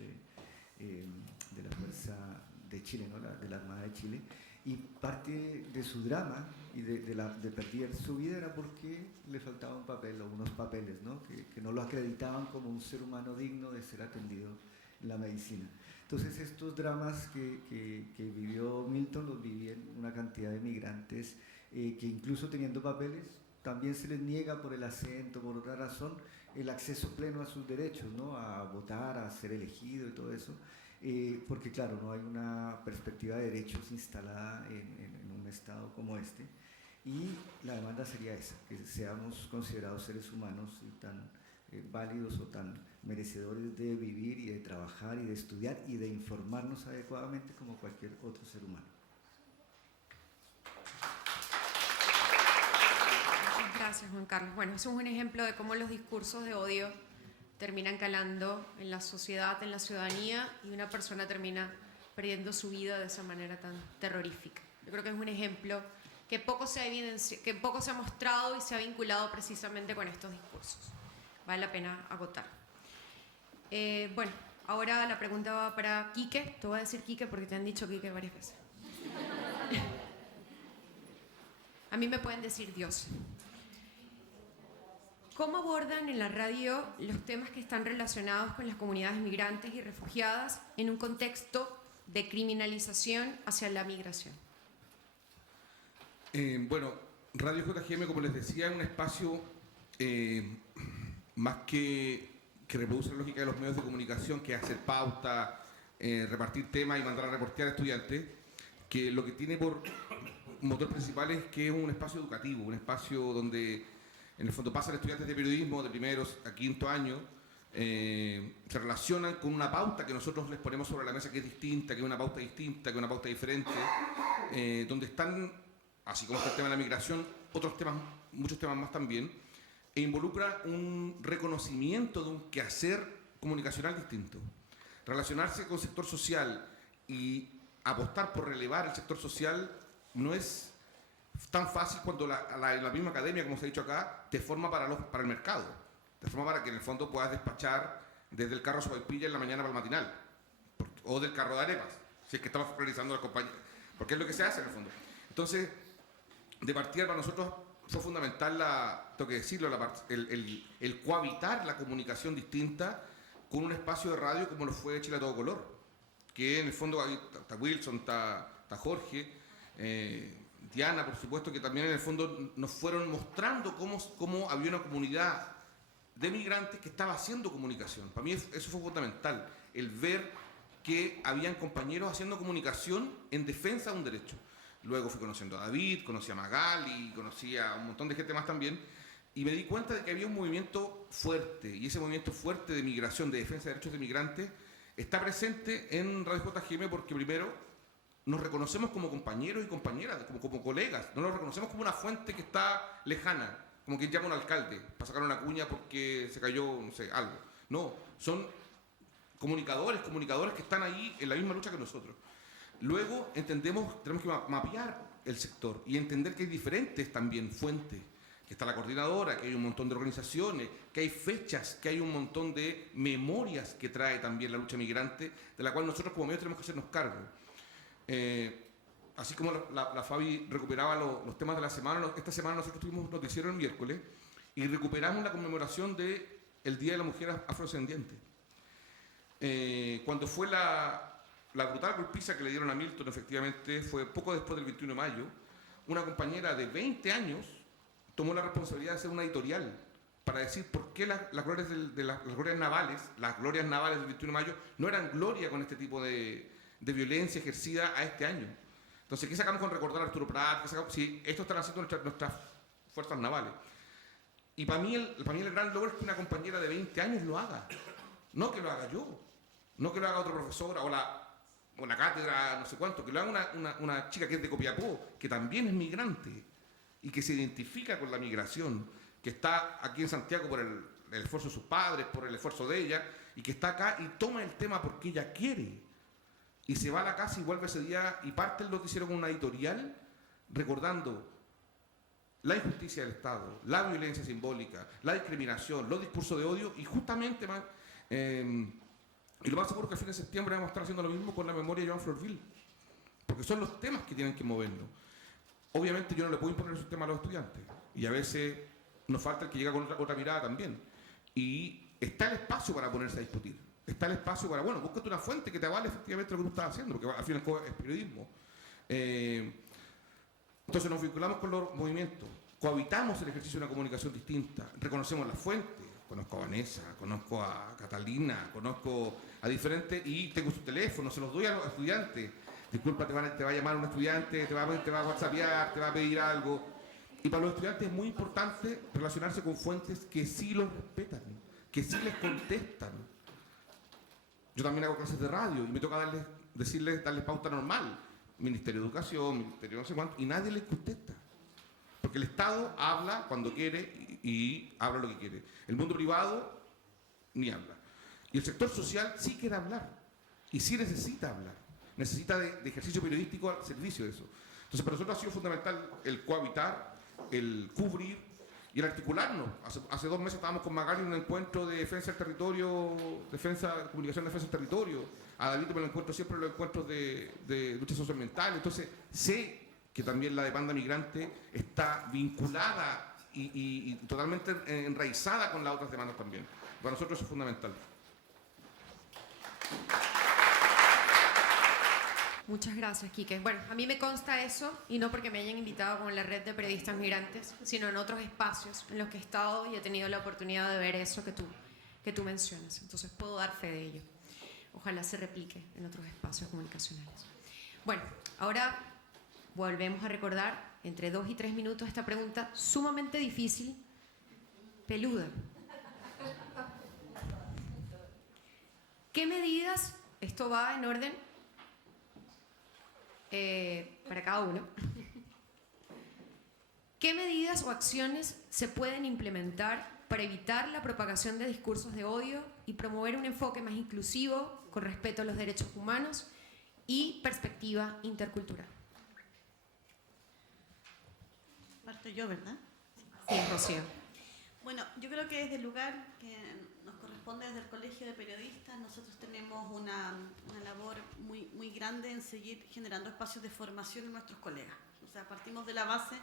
de la Fuerza de Chile, ¿no? De la Armada de Chile. Y parte de su drama y de perder su vida era porque le faltaba un papel o unos papeles, ¿no? Que no lo acreditaban como un ser humano digno de ser atendido la medicina. Entonces estos dramas que vivió Milton los vivían una cantidad de migrantes que incluso teniendo papeles también se les niega por el acento, por otra razón, el acceso pleno a sus derechos, ¿no? A votar, a ser elegido y todo eso, porque claro, no hay una perspectiva de derechos instalada en un estado como este, y la demanda sería esa, que seamos considerados seres humanos y tan válidos o tan merecedores de vivir y de trabajar y de estudiar y de informarnos adecuadamente como cualquier otro ser humano. Muchas gracias, Juan Carlos. Bueno, eso es un ejemplo de cómo los discursos de odio terminan calando en la sociedad, en la ciudadanía, y una persona termina perdiendo su vida de esa manera tan terrorífica. Yo creo que es un ejemplo que poco se ha mostrado y se ha vinculado precisamente con estos discursos. Vale la pena acotar. Bueno, ahora la pregunta va para Quique. Te voy a decir Quique porque te han dicho Quique varias veces. A mí me pueden decir Dios. ¿Cómo abordan en la radio los temas que están relacionados con las comunidades migrantes y refugiadas en un contexto de criminalización hacia la migración? Bueno, Radio JGM, como les decía, es un espacio más que reproduce la lógica de los medios de comunicación, que es hacer pauta, repartir temas y mandar a reportear a estudiantes, que lo que tiene por motor principal es que es un espacio educativo, un espacio donde en el fondo pasan estudiantes de periodismo de primeros a quinto año, se relacionan con una pauta que nosotros les ponemos sobre la mesa que es distinta, que es una pauta distinta, que es una pauta diferente, donde están, así como está el tema de la migración, otros temas, muchos temas más también, e involucra un reconocimiento de un quehacer comunicacional distinto. Relacionarse con el sector social y apostar por relevar el sector social no es tan fácil cuando la misma academia, como se ha dicho acá, te forma para el mercado. Te forma para que en el fondo puedas despachar desde el carro sopaipilla en la mañana para el matinal. O del carro de arepas, si es que estamos realizando la compañía. Porque es lo que se hace en el fondo. Entonces, de partida para nosotros fue fundamental, tengo que decirlo, el cohabitar la comunicación distinta con un espacio de radio como lo fue Chile a todo color. Que en el fondo está Wilson, está Jorge, Diana, por supuesto, que también en el fondo nos fueron mostrando cómo había una comunidad de migrantes que estaba haciendo comunicación. Para mí eso fue fundamental, el ver que habían compañeros haciendo comunicación en defensa de un derecho. Luego fui conociendo a David, conocí a Magali, conocí a un montón de gente más también, y me di cuenta de que había un movimiento fuerte, y ese movimiento fuerte de migración, de defensa de derechos de migrantes, está presente en Radio JGM porque primero nos reconocemos como compañeros y compañeras, como colegas, no nos reconocemos como una fuente que está lejana, como quien llama a un alcalde para sacar una cuña porque se cayó, no sé, algo. No, son comunicadores que están ahí en la misma lucha que nosotros. Luego tenemos que mapear el sector y entender que hay diferentes también fuentes, que está la coordinadora, que hay un montón de organizaciones, que hay fechas, que hay un montón de memorias que trae también la lucha migrante, de la cual nosotros como medios tenemos que hacernos cargo. Así como la Fabi recuperaba los temas de la semana, esta semana nosotros tuvimos noticiero el miércoles y recuperamos la conmemoración del Día de la Mujer Afrodescendiente. Cuando fue la brutal golpiza que le dieron a Milton, efectivamente, fue poco después del 21 de mayo, una compañera de 20 años tomó la responsabilidad de hacer una editorial para decir por qué las glorias navales del 21 de mayo no eran gloria con este tipo de violencia ejercida a este año. Entonces, ¿qué sacamos con recordar a Arturo Prat? Si esto están haciendo nuestras fuerzas navales. Y para mí el gran logro es que una compañera de 20 años lo haga. No que lo haga yo. No que lo haga otro profesor o la cátedra, no sé cuánto. Que lo haga una chica que es de Copiapó, que también es migrante y que se identifica con la migración, que está aquí en Santiago por el esfuerzo de sus padres, por el esfuerzo de ella, y que está acá y toma el tema porque ella quiere. Y se va a la casa y vuelve ese día y parte el noticiero con una editorial recordando la injusticia del Estado, la violencia simbólica, la discriminación, los discursos de odio y justamente más, y lo más seguro que a fin de septiembre vamos a estar haciendo lo mismo con la memoria de Joan Florville, porque son los temas que tienen que movernos. Obviamente yo no le puedo imponer esos temas a los estudiantes y a veces nos falta el que llega con otra mirada también y está el espacio para ponerse a discutir. está el espacio para, bueno, búscate una fuente que te avale efectivamente lo que tú estás haciendo, porque al final es periodismo. Entonces nos vinculamos con los movimientos, cohabitamos el ejercicio de una comunicación distinta, reconocemos las fuentes. Conozco a Vanessa, conozco a Catalina, conozco a diferentes, y tengo su teléfono, se los doy a los estudiantes. Disculpa, te va a llamar un estudiante, te va a whatsappear, te va a pedir algo. Y para los estudiantes es muy importante relacionarse con fuentes que sí los respetan, que sí les contestan. Yo también hago clases de radio y me toca darles pauta normal. Ministerio de Educación, Ministerio de no sé cuánto, y nadie les contesta. Porque el Estado habla cuando quiere y habla lo que quiere. El mundo privado ni habla. Y el sector social sí quiere hablar y sí necesita hablar. Necesita de ejercicio periodístico al servicio de eso. Entonces, para nosotros ha sido fundamental el cohabitar, el cubrir y el articularnos. Hace 2 meses estábamos con Magali en un encuentro de defensa del territorio, comunicación de defensa del territorio. A David me lo encuentro siempre en los encuentros de lucha socioambiental. Entonces, sé que también la demanda migrante está vinculada y totalmente enraizada con las otras demandas también. Para nosotros eso es fundamental. Muchas gracias, Quique. Bueno, a mí me consta eso, y no porque me hayan invitado con la red de periodistas migrantes, sino en otros espacios en los que he estado y he tenido la oportunidad de ver eso que tú mencionas. Entonces puedo dar fe de ello. Ojalá se replique en otros espacios comunicacionales. Bueno, ahora volvemos a recordar entre 2 y 3 minutos esta pregunta sumamente difícil, peluda. ¿Qué medidas, esto va en orden para cada uno, qué medidas o acciones se pueden implementar para evitar la propagación de discursos de odio y promover un enfoque más inclusivo con respeto a los derechos humanos y perspectiva intercultural? Parto yo, ¿verdad? Sí, Rocío. Bueno, yo creo que desde el lugar que nos corresponde desde el Colegio de Periodistas, nosotros tenemos una labor muy grande en seguir generando espacios de formación en nuestros colegas. O sea, partimos de la base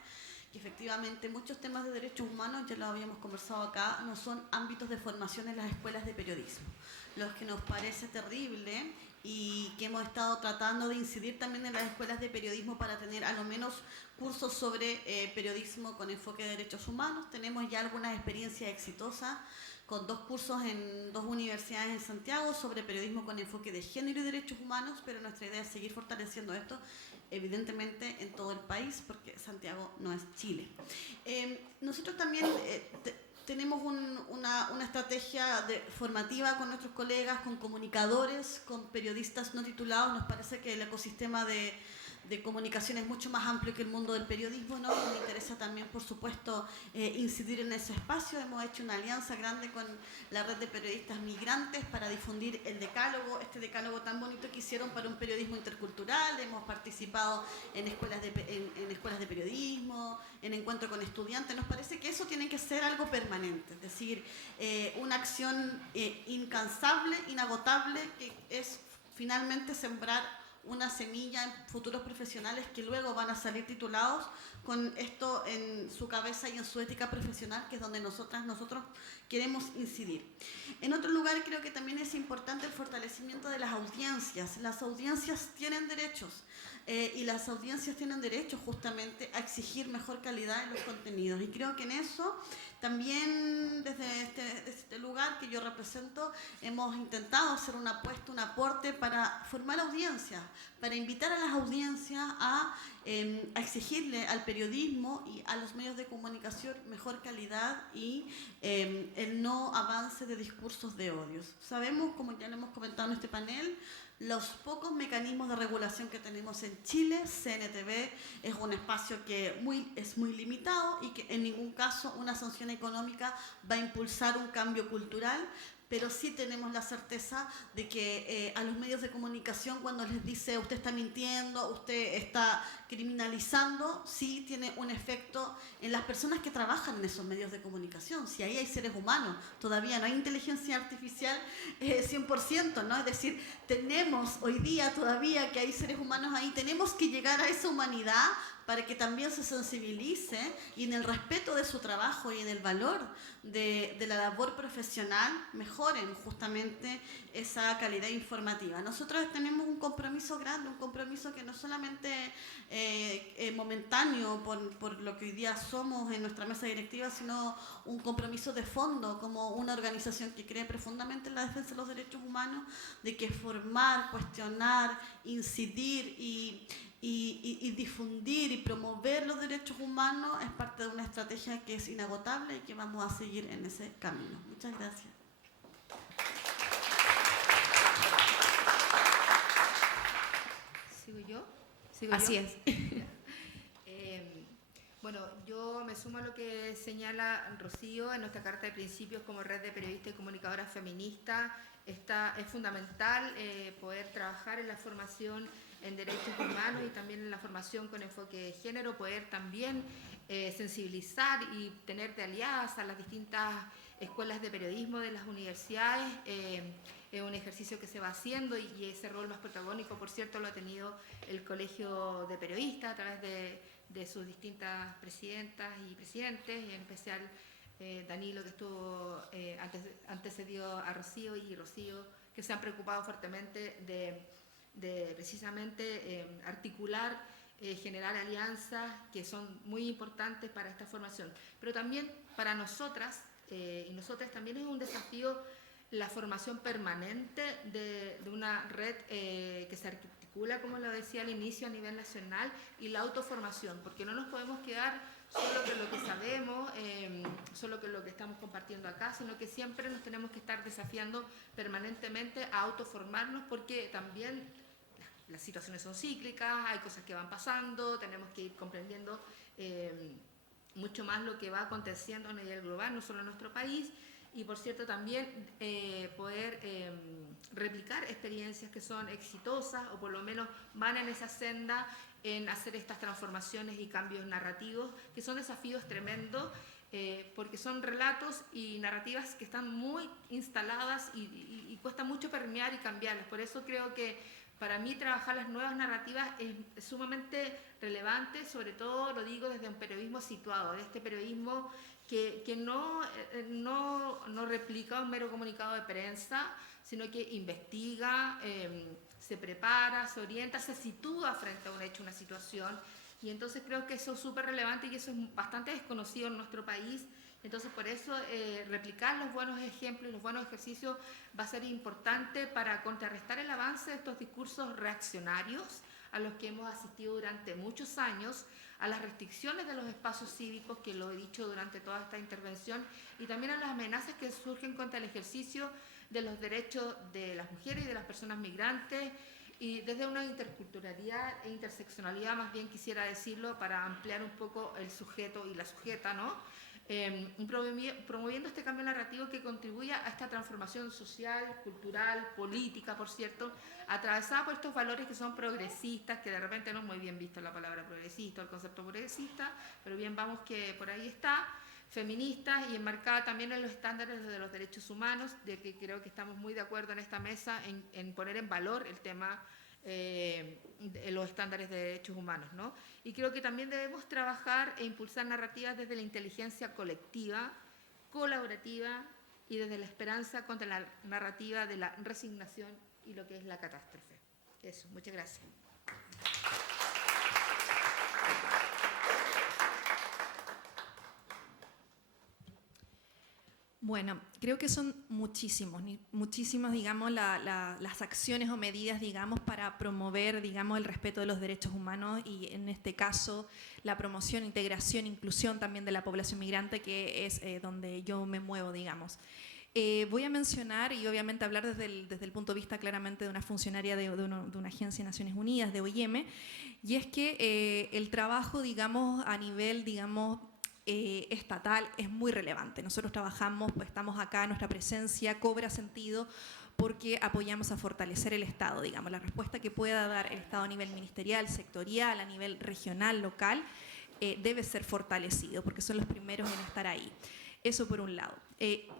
que efectivamente muchos temas de derechos humanos, ya lo habíamos conversado acá, no son ámbitos de formación en las escuelas de periodismo. Lo que nos parece terrible y que hemos estado tratando de incidir también en las escuelas de periodismo para tener a lo menos cursos sobre periodismo con enfoque de derechos humanos. Tenemos ya algunas experiencias exitosas con 2 cursos en 2 universidades en Santiago sobre periodismo con enfoque de género y derechos humanos, pero nuestra idea es seguir fortaleciendo esto, evidentemente en todo el país, porque Santiago no es Chile. Nosotros también tenemos una estrategia formativa con nuestros colegas, con comunicadores, con periodistas no titulados. Nos parece que el ecosistema de comunicación es mucho más amplio que el mundo del periodismo, ¿no? Me interesa también, por supuesto, incidir en ese espacio. Hemos hecho una alianza grande con la red de periodistas migrantes para difundir el decálogo, este decálogo tan bonito que hicieron para un periodismo intercultural. Hemos participado en escuelas de periodismo, en encuentro con estudiantes. Nos parece que eso tiene que ser algo permanente, es decir, una acción incansable, inagotable, que es finalmente sembrar una semilla en futuros profesionales que luego van a salir titulados con esto en su cabeza y en su ética profesional, que es donde nosotros queremos incidir. En otro lugar, creo que también es importante el fortalecimiento de las audiencias. Las audiencias tienen derechos y las audiencias tienen derecho justamente a exigir mejor calidad en los contenidos. Y creo que en eso también desde este lugar que yo represento hemos intentado hacer una apuesta, un aporte para formar audiencias, para invitar a las audiencias a exigirle al periodismo y a los medios de comunicación mejor calidad y el no avance de discursos de odios. Sabemos, como ya lo hemos comentado en este panel, los pocos mecanismos de regulación que tenemos en Chile. CNTV es un espacio que es muy limitado y que en ningún caso una sanción económica va a impulsar un cambio cultural, pero sí tenemos la certeza de que a los medios de comunicación, cuando les dice usted está mintiendo, usted está criminalizando, sí tiene un efecto en las personas que trabajan en esos medios de comunicación. Si ahí hay seres humanos, todavía no hay inteligencia artificial 100%, ¿no? Es decir, tenemos hoy día todavía que hay seres humanos ahí, tenemos que llegar a esa humanidad para que también se sensibilice y en el respeto de su trabajo y en el valor de la labor profesional mejoren justamente esa calidad informativa. Nosotros tenemos un compromiso grande, un compromiso que no solamente momentáneo por lo que hoy día somos en nuestra mesa directiva, sino un compromiso de fondo como una organización que cree profundamente en la defensa de los derechos humanos, de que formar, cuestionar, incidir y difundir y promover los derechos humanos es parte de una estrategia que es inagotable y que vamos a seguir en ese camino. Muchas gracias. ¿Sigo yo? Así es. Bueno, yo me sumo a lo que señala Rocío en nuestra Carta de Principios como Red de Periodistas y Comunicadoras Feministas. Es fundamental poder trabajar en la formación en derechos humanos y también en la formación con enfoque de género, poder también sensibilizar y tener de aliadas a las distintas escuelas de periodismo de las universidades. Es un ejercicio que se va haciendo y ese rol más protagónico, por cierto, lo ha tenido el Colegio de Periodistas a través de sus distintas presidentas y presidentes, y en especial Danilo, que estuvo antecedió a Rocío, y Rocío, que se han preocupado fuertemente de precisamente articular, generar alianzas que son muy importantes para esta formación. Pero también para nosotras y nosotras también es un desafío la formación permanente de una red que se articula, como lo decía al inicio, a nivel nacional, y la autoformación, porque no nos podemos quedar solo con lo que sabemos, solo con lo que estamos compartiendo acá, sino que siempre nos tenemos que estar desafiando permanentemente a autoformarnos, porque también las situaciones son cíclicas, hay cosas que van pasando, tenemos que ir comprendiendo mucho más lo que va aconteciendo a nivel global, no solo en nuestro país, y por cierto también poder replicar experiencias que son exitosas o por lo menos van en esa senda en hacer estas transformaciones y cambios narrativos, que son desafíos tremendos, porque son relatos y narrativas que están muy instaladas y cuesta mucho permear y cambiarlas. Por eso creo que para mí trabajar las nuevas narrativas es sumamente relevante, sobre todo lo digo desde un periodismo situado, de este periodismo que no replica un mero comunicado de prensa, sino que investiga, se prepara, se orienta, se sitúa frente a un hecho, una situación, y entonces creo que eso es súper relevante y eso es bastante desconocido en nuestro país. Entonces por eso replicar los buenos ejemplos, los buenos ejercicios va a ser importante para contrarrestar el avance de estos discursos reaccionarios a los que hemos asistido durante muchos años, a las restricciones de los espacios cívicos, que lo he dicho durante toda esta intervención, y también a las amenazas que surgen contra el ejercicio de los derechos de las mujeres y de las personas migrantes, y desde una interculturalidad e interseccionalidad, más bien quisiera decirlo, para ampliar un poco el sujeto y la sujeta, ¿no? Promoviendo este cambio narrativo que contribuya a esta transformación social, cultural, política, por cierto, atravesada por estos valores que son progresistas, que de repente no es muy bien visto la palabra progresista, el concepto progresista, pero bien, vamos que por ahí está, feministas y enmarcada también en los estándares de los derechos humanos, de que creo que estamos muy de acuerdo en esta mesa en poner en valor el tema de los estándares de derechos humanos, ¿no? Y creo que también debemos trabajar e impulsar narrativas desde la inteligencia colectiva, colaborativa y desde la esperanza contra la narrativa de la resignación y lo que es la catástrofe. Eso, muchas gracias. Bueno, creo que son muchísimas, digamos, las acciones o medidas, digamos, para promover, digamos, el respeto de los derechos humanos y, en este caso, la promoción, integración, inclusión también de la población migrante, que es donde yo me muevo, digamos. Voy a mencionar y obviamente hablar desde el punto de vista claramente de una funcionaria de una agencia de Naciones Unidas, de OIM, y es que el trabajo, digamos, a nivel, digamos, estatal es muy relevante. Nosotros trabajamos, pues estamos acá, nuestra presencia cobra sentido porque apoyamos a fortalecer el Estado, digamos, la respuesta que pueda dar el Estado a nivel ministerial, sectorial, a nivel regional, local, debe ser fortalecido porque son los primeros en estar ahí. Eso por un lado.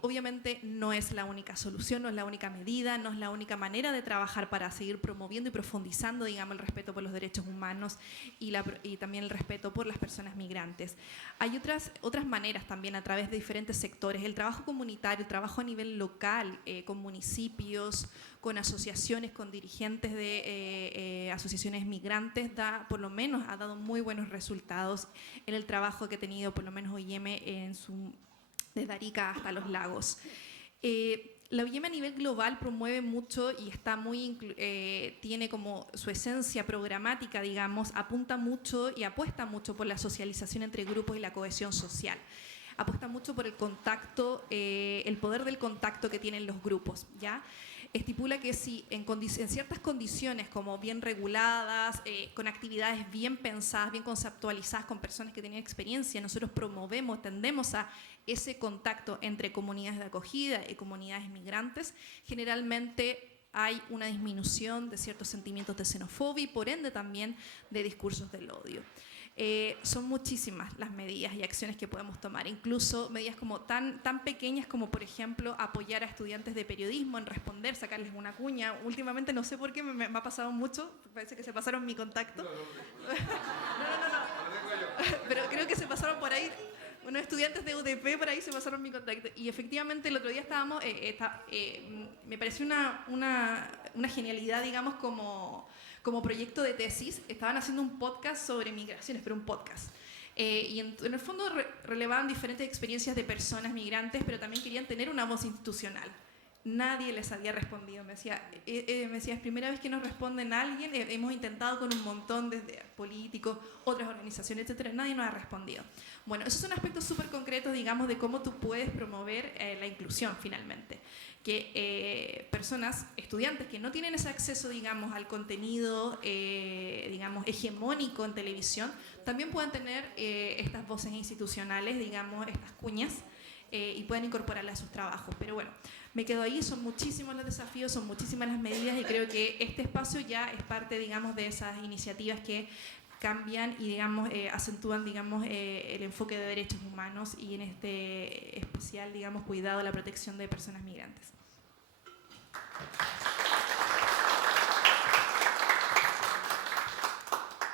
Obviamente no es la única solución, no es la única medida, no es la única manera de trabajar para seguir promoviendo y profundizando, digamos, el respeto por los derechos humanos y también el respeto por las personas migrantes. Hay otras maneras también a través de diferentes sectores. El trabajo comunitario, el trabajo a nivel local, con municipios, con asociaciones, con dirigentes de asociaciones migrantes, por lo menos ha dado muy buenos resultados en el trabajo que ha tenido por lo menos OIM desde Arica hasta los lagos. La OIM a nivel global promueve mucho y está tiene como su esencia programática, digamos, apunta mucho y apuesta mucho por la socialización entre grupos y la cohesión social. Apuesta mucho por el contacto, el poder del contacto que tienen los grupos, ¿ya? Estipula que si en ciertas condiciones como bien reguladas, con actividades bien pensadas, bien conceptualizadas, con personas que tienen experiencia, nosotros tendemos a ese contacto entre comunidades de acogida y comunidades migrantes, generalmente hay una disminución de ciertos sentimientos de xenofobia y por ende también de discursos del odio. Son muchísimas las medidas y acciones que podemos tomar, incluso medidas como tan pequeñas como, por ejemplo, apoyar a estudiantes de periodismo en responder, sacarles una cuña. Últimamente no sé por qué me ha pasado mucho, parece que se pasaron mi contacto. No. Pero creo que se pasaron por ahí, unos estudiantes de UDP por ahí se pasaron mi contacto. Y efectivamente el otro día estábamos, me pareció una genialidad, digamos, como proyecto de tesis, estaban haciendo un podcast sobre migraciones, pero un podcast. Y en el fondo relevaban diferentes experiencias de personas migrantes, pero también querían tener una voz institucional. Nadie les había respondido. Me decía, es primera vez que nos responden a alguien, hemos intentado con un montón desde políticos, otras organizaciones, etcétera, nadie nos ha respondido. Bueno, esos son aspectos súper concretos, digamos, de cómo tú puedes promover la inclusión finalmente. Que personas, estudiantes que no tienen ese acceso, digamos, al contenido, digamos, hegemónico en televisión, también puedan tener estas voces institucionales, digamos, estas cuñas, y pueden incorporarlas a sus trabajos. Pero bueno, me quedo ahí, son muchísimos los desafíos, son muchísimas las medidas y creo que este espacio ya es parte, digamos, de esas iniciativas que cambian y, digamos, acentúan, digamos, el enfoque de derechos humanos y en este especial, digamos, cuidado de la protección de personas migrantes.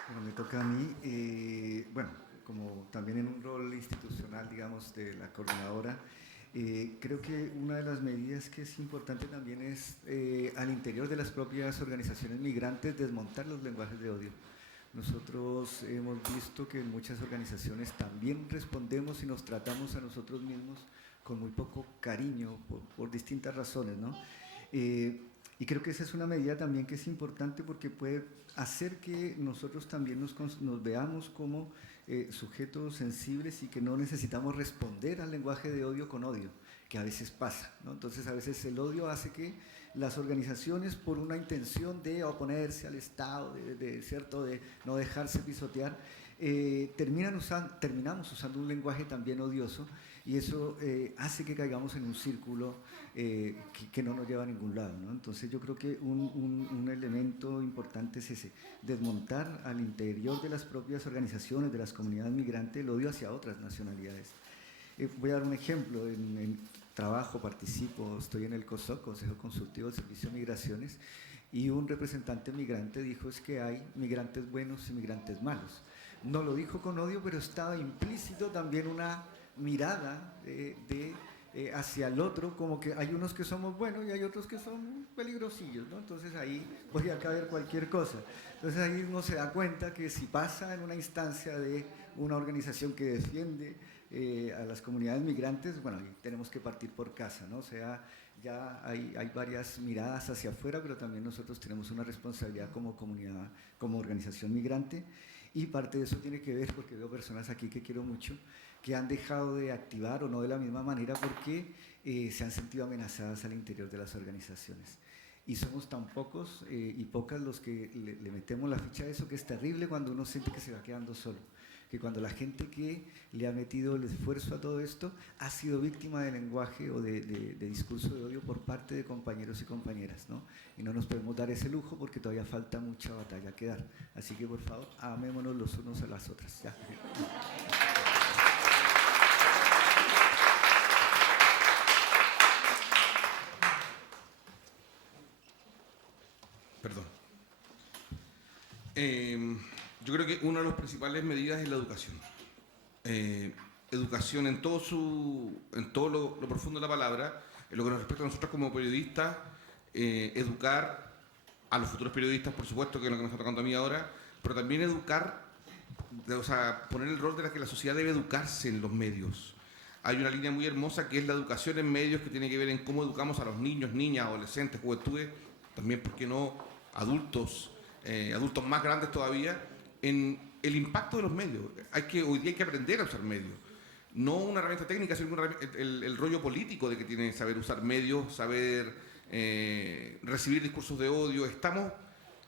Bueno, me toca a mí, bueno, como también en un rol institucional, digamos, de la coordinadora, creo que una de las medidas que es importante también es, al interior de las propias organizaciones migrantes, desmontar los lenguajes de odio. Nosotros hemos visto que en muchas organizaciones también respondemos y nos tratamos a nosotros mismos con muy poco cariño por distintas razones, ¿no? Y creo que esa es una medida también que es importante porque puede hacer que nosotros también nos veamos como sujetos sensibles y que no necesitamos responder al lenguaje de odio con odio, que a veces pasa, ¿no? Entonces a veces el odio hace que las organizaciones, por una intención de oponerse al Estado, de no dejarse pisotear, terminamos usando un lenguaje también odioso y eso hace que caigamos en un círculo que no nos lleva a ningún lado, ¿no? Entonces yo creo que un elemento importante es ese, desmontar al interior de las propias organizaciones, de las comunidades migrantes, el odio hacia otras nacionalidades. Voy a dar un ejemplo, en trabajo, participo, estoy en el COSOC, Consejo Consultivo del Servicio de Migraciones, y un representante migrante dijo es que hay migrantes buenos y migrantes malos. No lo dijo con odio, pero estaba implícito también una mirada hacia el otro, como que hay unos que somos buenos y hay otros que son peligrosillos, ¿no? Entonces ahí podría caber cualquier cosa. Entonces ahí uno se da cuenta que si pasa en una instancia de una organización que defiende a las comunidades migrantes, bueno, ahí tenemos que partir por casa, ¿no? O sea, ya hay varias miradas hacia afuera, pero también nosotros tenemos una responsabilidad como comunidad, como organización migrante, y parte de eso tiene que ver, porque veo personas aquí que quiero mucho, que han dejado de activar o no de la misma manera porque se han sentido amenazadas al interior de las organizaciones. Y somos tan pocos y pocas los que le metemos la ficha a eso, que es terrible cuando uno siente que se va quedando solo. Que cuando la gente que le ha metido el esfuerzo a todo esto ha sido víctima de lenguaje o de discurso de odio por parte de compañeros y compañeras, ¿no? Y no nos podemos dar ese lujo porque todavía falta mucha batalla que dar. Así que por favor, amémonos los unos a las otras. ¿Ya? Yo creo que una de las principales medidas es la educación. Educación en todo lo profundo de la palabra, en lo que nos respecta a nosotros como periodistas, educar a los futuros periodistas, por supuesto, que es lo que me está tocando a mí ahora, pero también educar, o sea, poner el rol de que la sociedad debe educarse en los medios. Hay una línea muy hermosa que es la educación en medios, que tiene que ver en cómo educamos a los niños, niñas, adolescentes, juventudes, también, ¿por qué no?, adultos, adultos más grandes todavía, en el impacto de los medios. Hoy día hay que aprender a usar medios. No una herramienta técnica, sino el rollo político de que tiene que saber usar medios, saber recibir discursos de odio. Estamos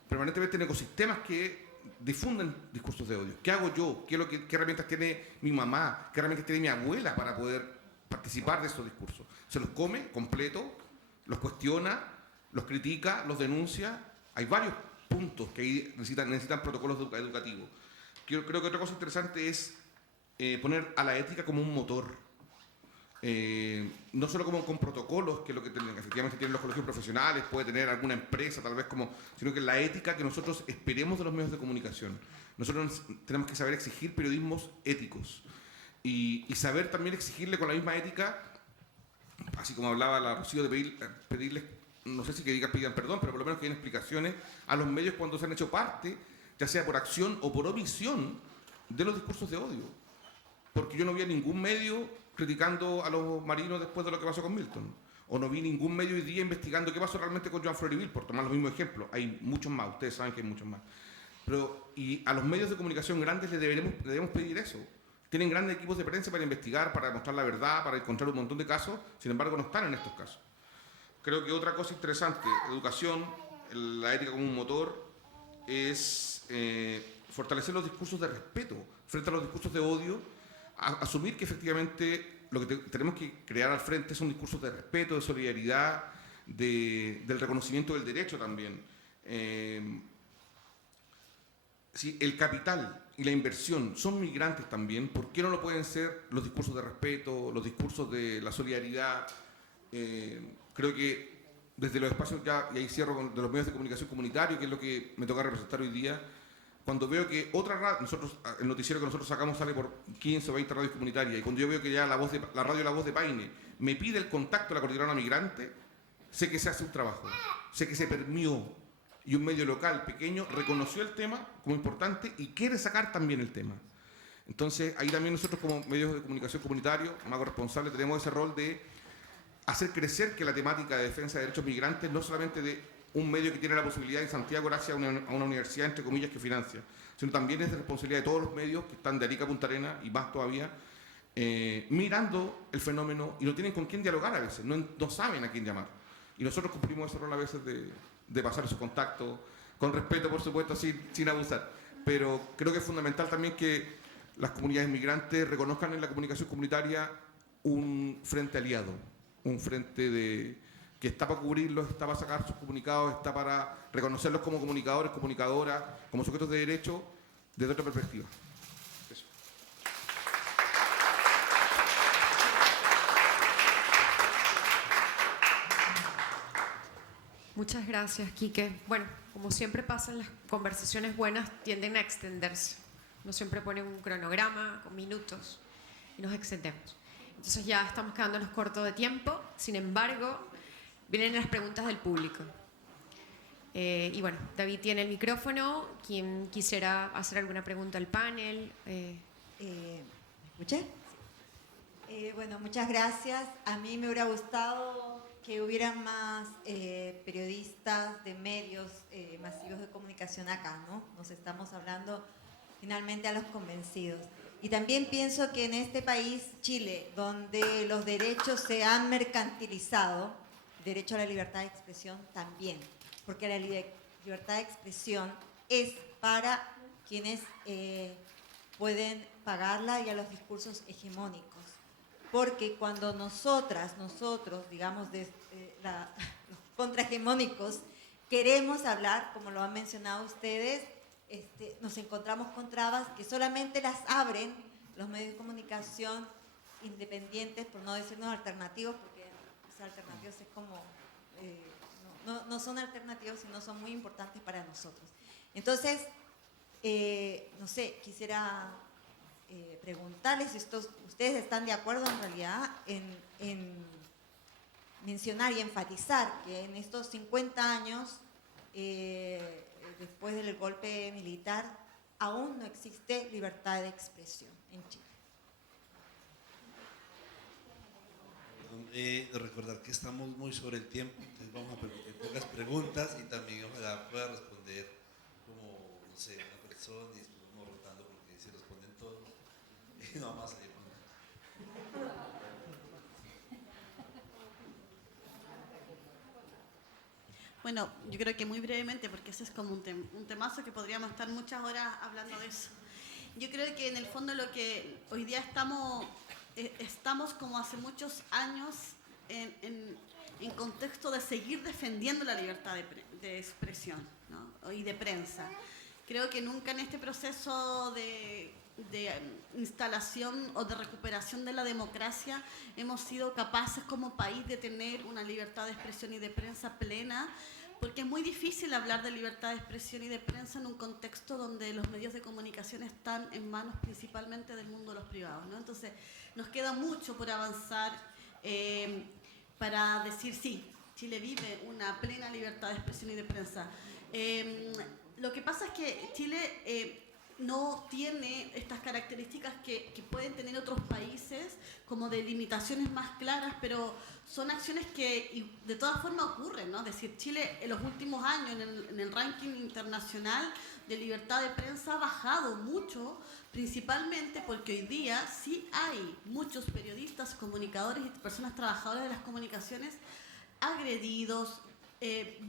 permanentemente en ecosistemas que difunden discursos de odio. ¿Qué hago yo? ¿Qué herramientas tiene mi mamá? ¿Qué herramientas tiene mi abuela para poder participar de esos discursos? ¿Se los come completo? ¿Los cuestiona? ¿Los critica? ¿Los denuncia? Hay varios puntos que ahí necesitan protocolos educativos. Creo que otra cosa interesante es poner a la ética como un motor. No solo como con protocolos, que es lo que efectivamente tienen los colegios profesionales, puede tener alguna empresa tal vez, sino que la ética que nosotros esperemos de los medios de comunicación. Nosotros tenemos que saber exigir periodismos éticos y saber también exigirle con la misma ética, así como hablaba la Rocío, de pedirles, no sé si que pidan perdón, pero por lo menos que den explicaciones a los medios cuando se han hecho parte, ya sea por acción o por omisión, de los discursos de odio. Porque yo no vi a ningún medio criticando a los marinos después de lo que pasó con Milton. O no vi ningún medio hoy día investigando qué pasó realmente con Joan Florivil, por tomar los mismos ejemplos. Hay muchos más, ustedes saben que hay muchos más. Y a los medios de comunicación grandes le debemos pedir eso. Tienen grandes equipos de prensa para investigar, para mostrar la verdad, para encontrar un montón de casos, sin embargo no están en estos casos. Creo que otra cosa interesante, educación, la ética como un motor, es fortalecer los discursos de respeto frente a los discursos de odio, asumir que efectivamente lo que tenemos que crear al frente son discursos de respeto, de solidaridad, del reconocimiento del derecho también. Si el capital y la inversión son migrantes también, ¿por qué no lo pueden ser los discursos de respeto, los discursos de la solidaridad? Creo que desde los espacios, y ahí cierro, de los medios de comunicación comunitarios, que es lo que me toca representar hoy día, cuando veo que el noticiero que nosotros sacamos sale por 15 o 20 radios comunitarias, y cuando yo veo que ya la radio La Voz de Paine me pide el contacto a la coordinadora migrante, sé que se hace un trabajo, sé que se permeó, y un medio local pequeño reconoció el tema como importante y quiere sacar también el tema. Entonces, ahí también nosotros como medios de comunicación comunitarios, más responsables, tenemos ese rol de hacer crecer que la temática de defensa de derechos migrantes no solamente de un medio que tiene la posibilidad en Santiago gracias a una universidad, entre comillas, que financia, sino también es de responsabilidad de todos los medios que están de Arica a Punta Arenas y más todavía, mirando el fenómeno y no tienen con quién dialogar a veces, no saben a quién llamar. Y nosotros cumplimos ese rol a veces de pasar esos contactos, con respeto, por supuesto, sin abusar. Pero creo que es fundamental también que las comunidades migrantes reconozcan en la comunicación comunitaria un frente aliado, un frente que está para cubrirlos, está para sacar sus comunicados, está para reconocerlos como comunicadores, comunicadoras, como sujetos de derecho, desde otra perspectiva. Eso. Muchas gracias, Quique. Bueno, como siempre pasa en las conversaciones buenas, tienden a extenderse. No siempre pone un cronograma con minutos y nos extendemos. Entonces ya estamos quedándonos cortos de tiempo. Sin embargo, vienen las preguntas del público. Y bueno, David tiene el micrófono. Quien quisiera hacer alguna pregunta al panel. ¿Me escuché? Bueno, muchas gracias. A mí me hubiera gustado que hubieran más periodistas de medios masivos de comunicación acá, ¿no? Nos estamos hablando finalmente a los convencidos. Y también pienso que en este país, Chile, donde los derechos se han mercantilizado, derecho a la libertad de expresión también, porque la libertad de expresión es para quienes pueden pagarla y a los discursos hegemónicos. Porque cuando nosotros, digamos, los contrahegemónicos, queremos hablar, como lo han mencionado ustedes, nos encontramos con trabas que solamente las abren los medios de comunicación independientes, por no decirnos alternativos, porque los alternativos es como, no son alternativos, sino son muy importantes para nosotros. Entonces, no sé, quisiera preguntarles si ustedes están de acuerdo en realidad en mencionar y enfatizar que en estos 50 años, después del golpe militar, aún no existe libertad de expresión en Chile. Recordar que estamos muy sobre el tiempo, entonces vamos a permitir pocas preguntas y también ojalá pueda responder como, no sé, una persona y después vamos rotando porque si responden todos y no vamos a salir. Bueno, yo creo que muy brevemente, porque ese es como un temazo que podríamos estar muchas horas hablando de eso. Yo creo que en el fondo lo que hoy día estamos como hace muchos años en contexto de seguir defendiendo la libertad de expresión, ¿no? Y de prensa. Creo que nunca en este proceso de instalación o de recuperación de la democracia hemos sido capaces como país de tener una libertad de expresión y de prensa plena, porque es muy difícil hablar de libertad de expresión y de prensa en un contexto donde los medios de comunicación están en manos principalmente del mundo de los privados, ¿no? Entonces nos queda mucho por avanzar para decir sí, Chile vive una plena libertad de expresión y de prensa. Lo que pasa es que Chile no tiene estas características que pueden tener otros países, como de limitaciones más claras, pero son acciones que de todas formas ocurren, ¿no? Es decir, Chile en los últimos años en el ranking internacional de libertad de prensa ha bajado mucho, principalmente porque hoy día sí hay muchos periodistas, comunicadores y personas trabajadoras de las comunicaciones agredidos,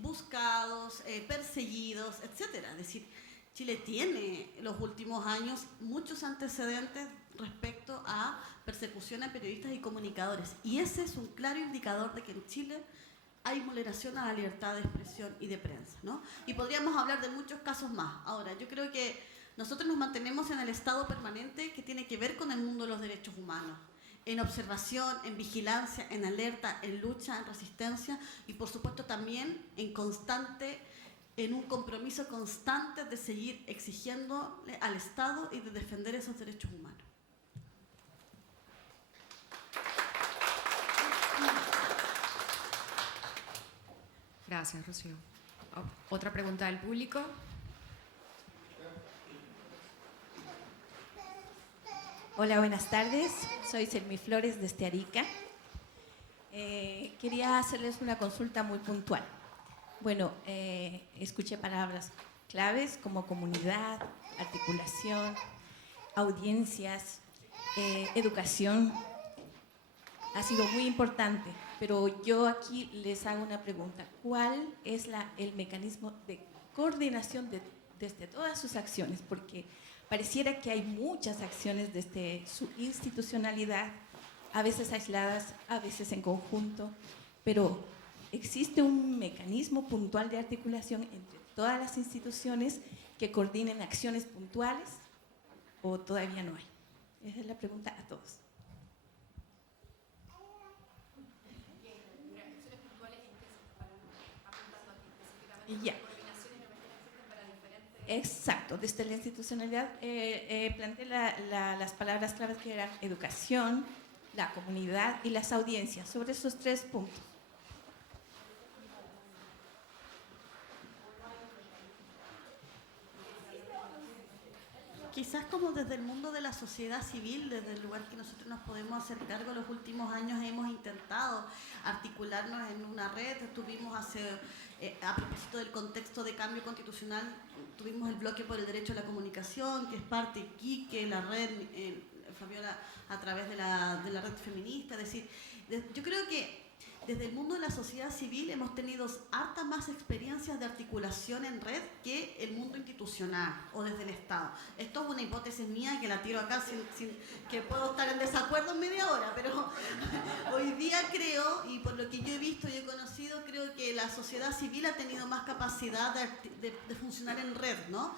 buscados, perseguidos, etcétera. Es decir, Chile tiene en los últimos años muchos antecedentes respecto a persecución a periodistas y comunicadores. Y ese es un claro indicador de que en Chile hay vulneración a la libertad de expresión y de prensa, ¿no? Y podríamos hablar de muchos casos más. Ahora, yo creo que nosotros nos mantenemos en el estado permanente que tiene que ver con el mundo de los derechos humanos, en observación, en vigilancia, en alerta, en lucha, en resistencia y por supuesto también en un compromiso constante de seguir exigiéndole al Estado y de defender esos derechos humanos. Gracias, Rocío. ¿Otra pregunta del público? Hola, buenas tardes. Soy Selmi Flores desde Arica. Quería hacerles una consulta muy puntual. Bueno, escuché palabras claves como comunidad, articulación, audiencias, educación. Ha sido muy importante, pero yo aquí les hago una pregunta. ¿Cuál es el mecanismo de coordinación desde todas sus acciones? Porque pareciera que hay muchas acciones desde su institucionalidad, a veces aisladas, a veces en conjunto, pero ¿existe un mecanismo puntual de articulación entre todas las instituciones que coordinen acciones puntuales o todavía no hay? Esa es la pregunta a todos. Y ya. Exacto, desde la institucionalidad planteé las palabras claves que eran educación, la comunidad y las audiencias, sobre esos 3 puntos. Quizás como desde el mundo de la sociedad civil, desde el lugar que nosotros nos podemos hacer cargo, los últimos años hemos intentado articularnos en una red. Tuvimos a propósito del contexto de cambio constitucional, tuvimos el bloque por el derecho a la comunicación, que es parte de Quique, la red, Fabiola, a través de la red feminista. Es decir, yo creo que desde el mundo de la sociedad civil hemos tenido hartas más experiencias de articulación en red que el mundo institucional o desde el Estado. Esto es una hipótesis mía que la tiro acá sin que puedo estar en desacuerdo en media hora, pero hoy día creo, y por lo que yo he visto y he conocido, creo que la sociedad civil ha tenido más capacidad de funcionar en red, ¿no?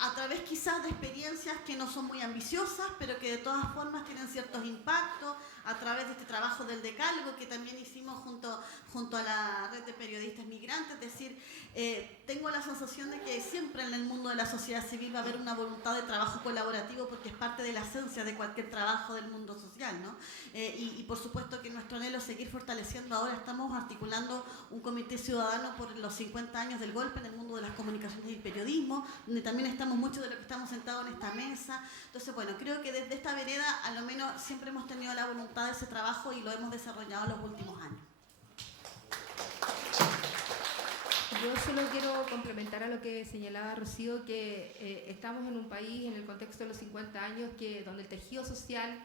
A través quizás de experiencias que no son muy ambiciosas, pero que de todas formas tienen ciertos impactos, a través de este trabajo del decálogo que también hicimos junto a la red de periodistas migrantes, es decir, tengo la sensación de que siempre en el mundo de la sociedad civil va a haber una voluntad de trabajo colaborativo porque es parte de la esencia de cualquier trabajo del mundo social, ¿no? Y por supuesto que nuestro anhelo es seguir fortaleciendo. Ahora estamos articulando un comité ciudadano por los 50 años del golpe en el mundo de las comunicaciones y el periodismo, donde también estamos muchos de los que estamos sentados en esta mesa. Entonces, bueno, creo que desde esta vereda a lo menos siempre hemos tenido la voluntad de ese trabajo y lo hemos desarrollado en los últimos años. Yo solo quiero complementar a lo que señalaba Rocío, que estamos en un país, en el contexto de los 50 años, donde el tejido social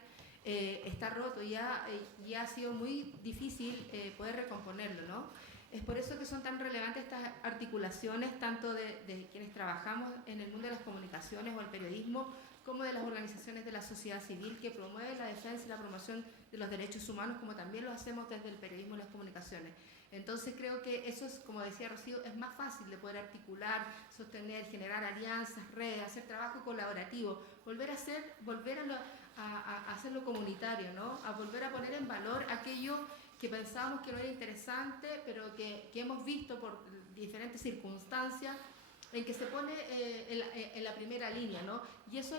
está roto y ha sido muy difícil poder recomponerlo, ¿no? Es por eso que son tan relevantes estas articulaciones, tanto de quienes trabajamos en el mundo de las comunicaciones o el periodismo, como de las organizaciones de la sociedad civil que promueven la defensa y la promoción de los derechos humanos, como también lo hacemos desde el periodismo y las comunicaciones. Entonces creo que eso es, como decía Rocío, es más fácil de poder articular, sostener, generar alianzas, redes, hacer trabajo colaborativo, volver a hacerlo comunitario, ¿no? A volver a poner en valor aquello que pensábamos que no era interesante, pero que hemos visto por diferentes circunstancias en que se pone en la primera línea, ¿no? Y eso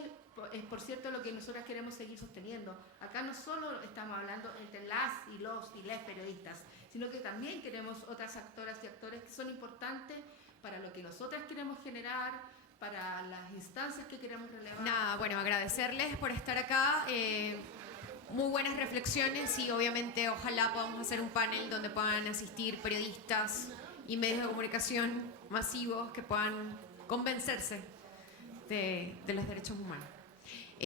es, por cierto, lo que nosotras queremos seguir sosteniendo. Acá no solo estamos hablando entre las y les periodistas, sino que también queremos otras actoras y actores que son importantes para lo que nosotras queremos generar, para las instancias que queremos relevar. Nada, bueno, agradecerles por estar acá. Muy buenas reflexiones y obviamente ojalá podamos hacer un panel donde puedan asistir periodistas y medios de comunicación masivos que puedan convencerse de los derechos humanos.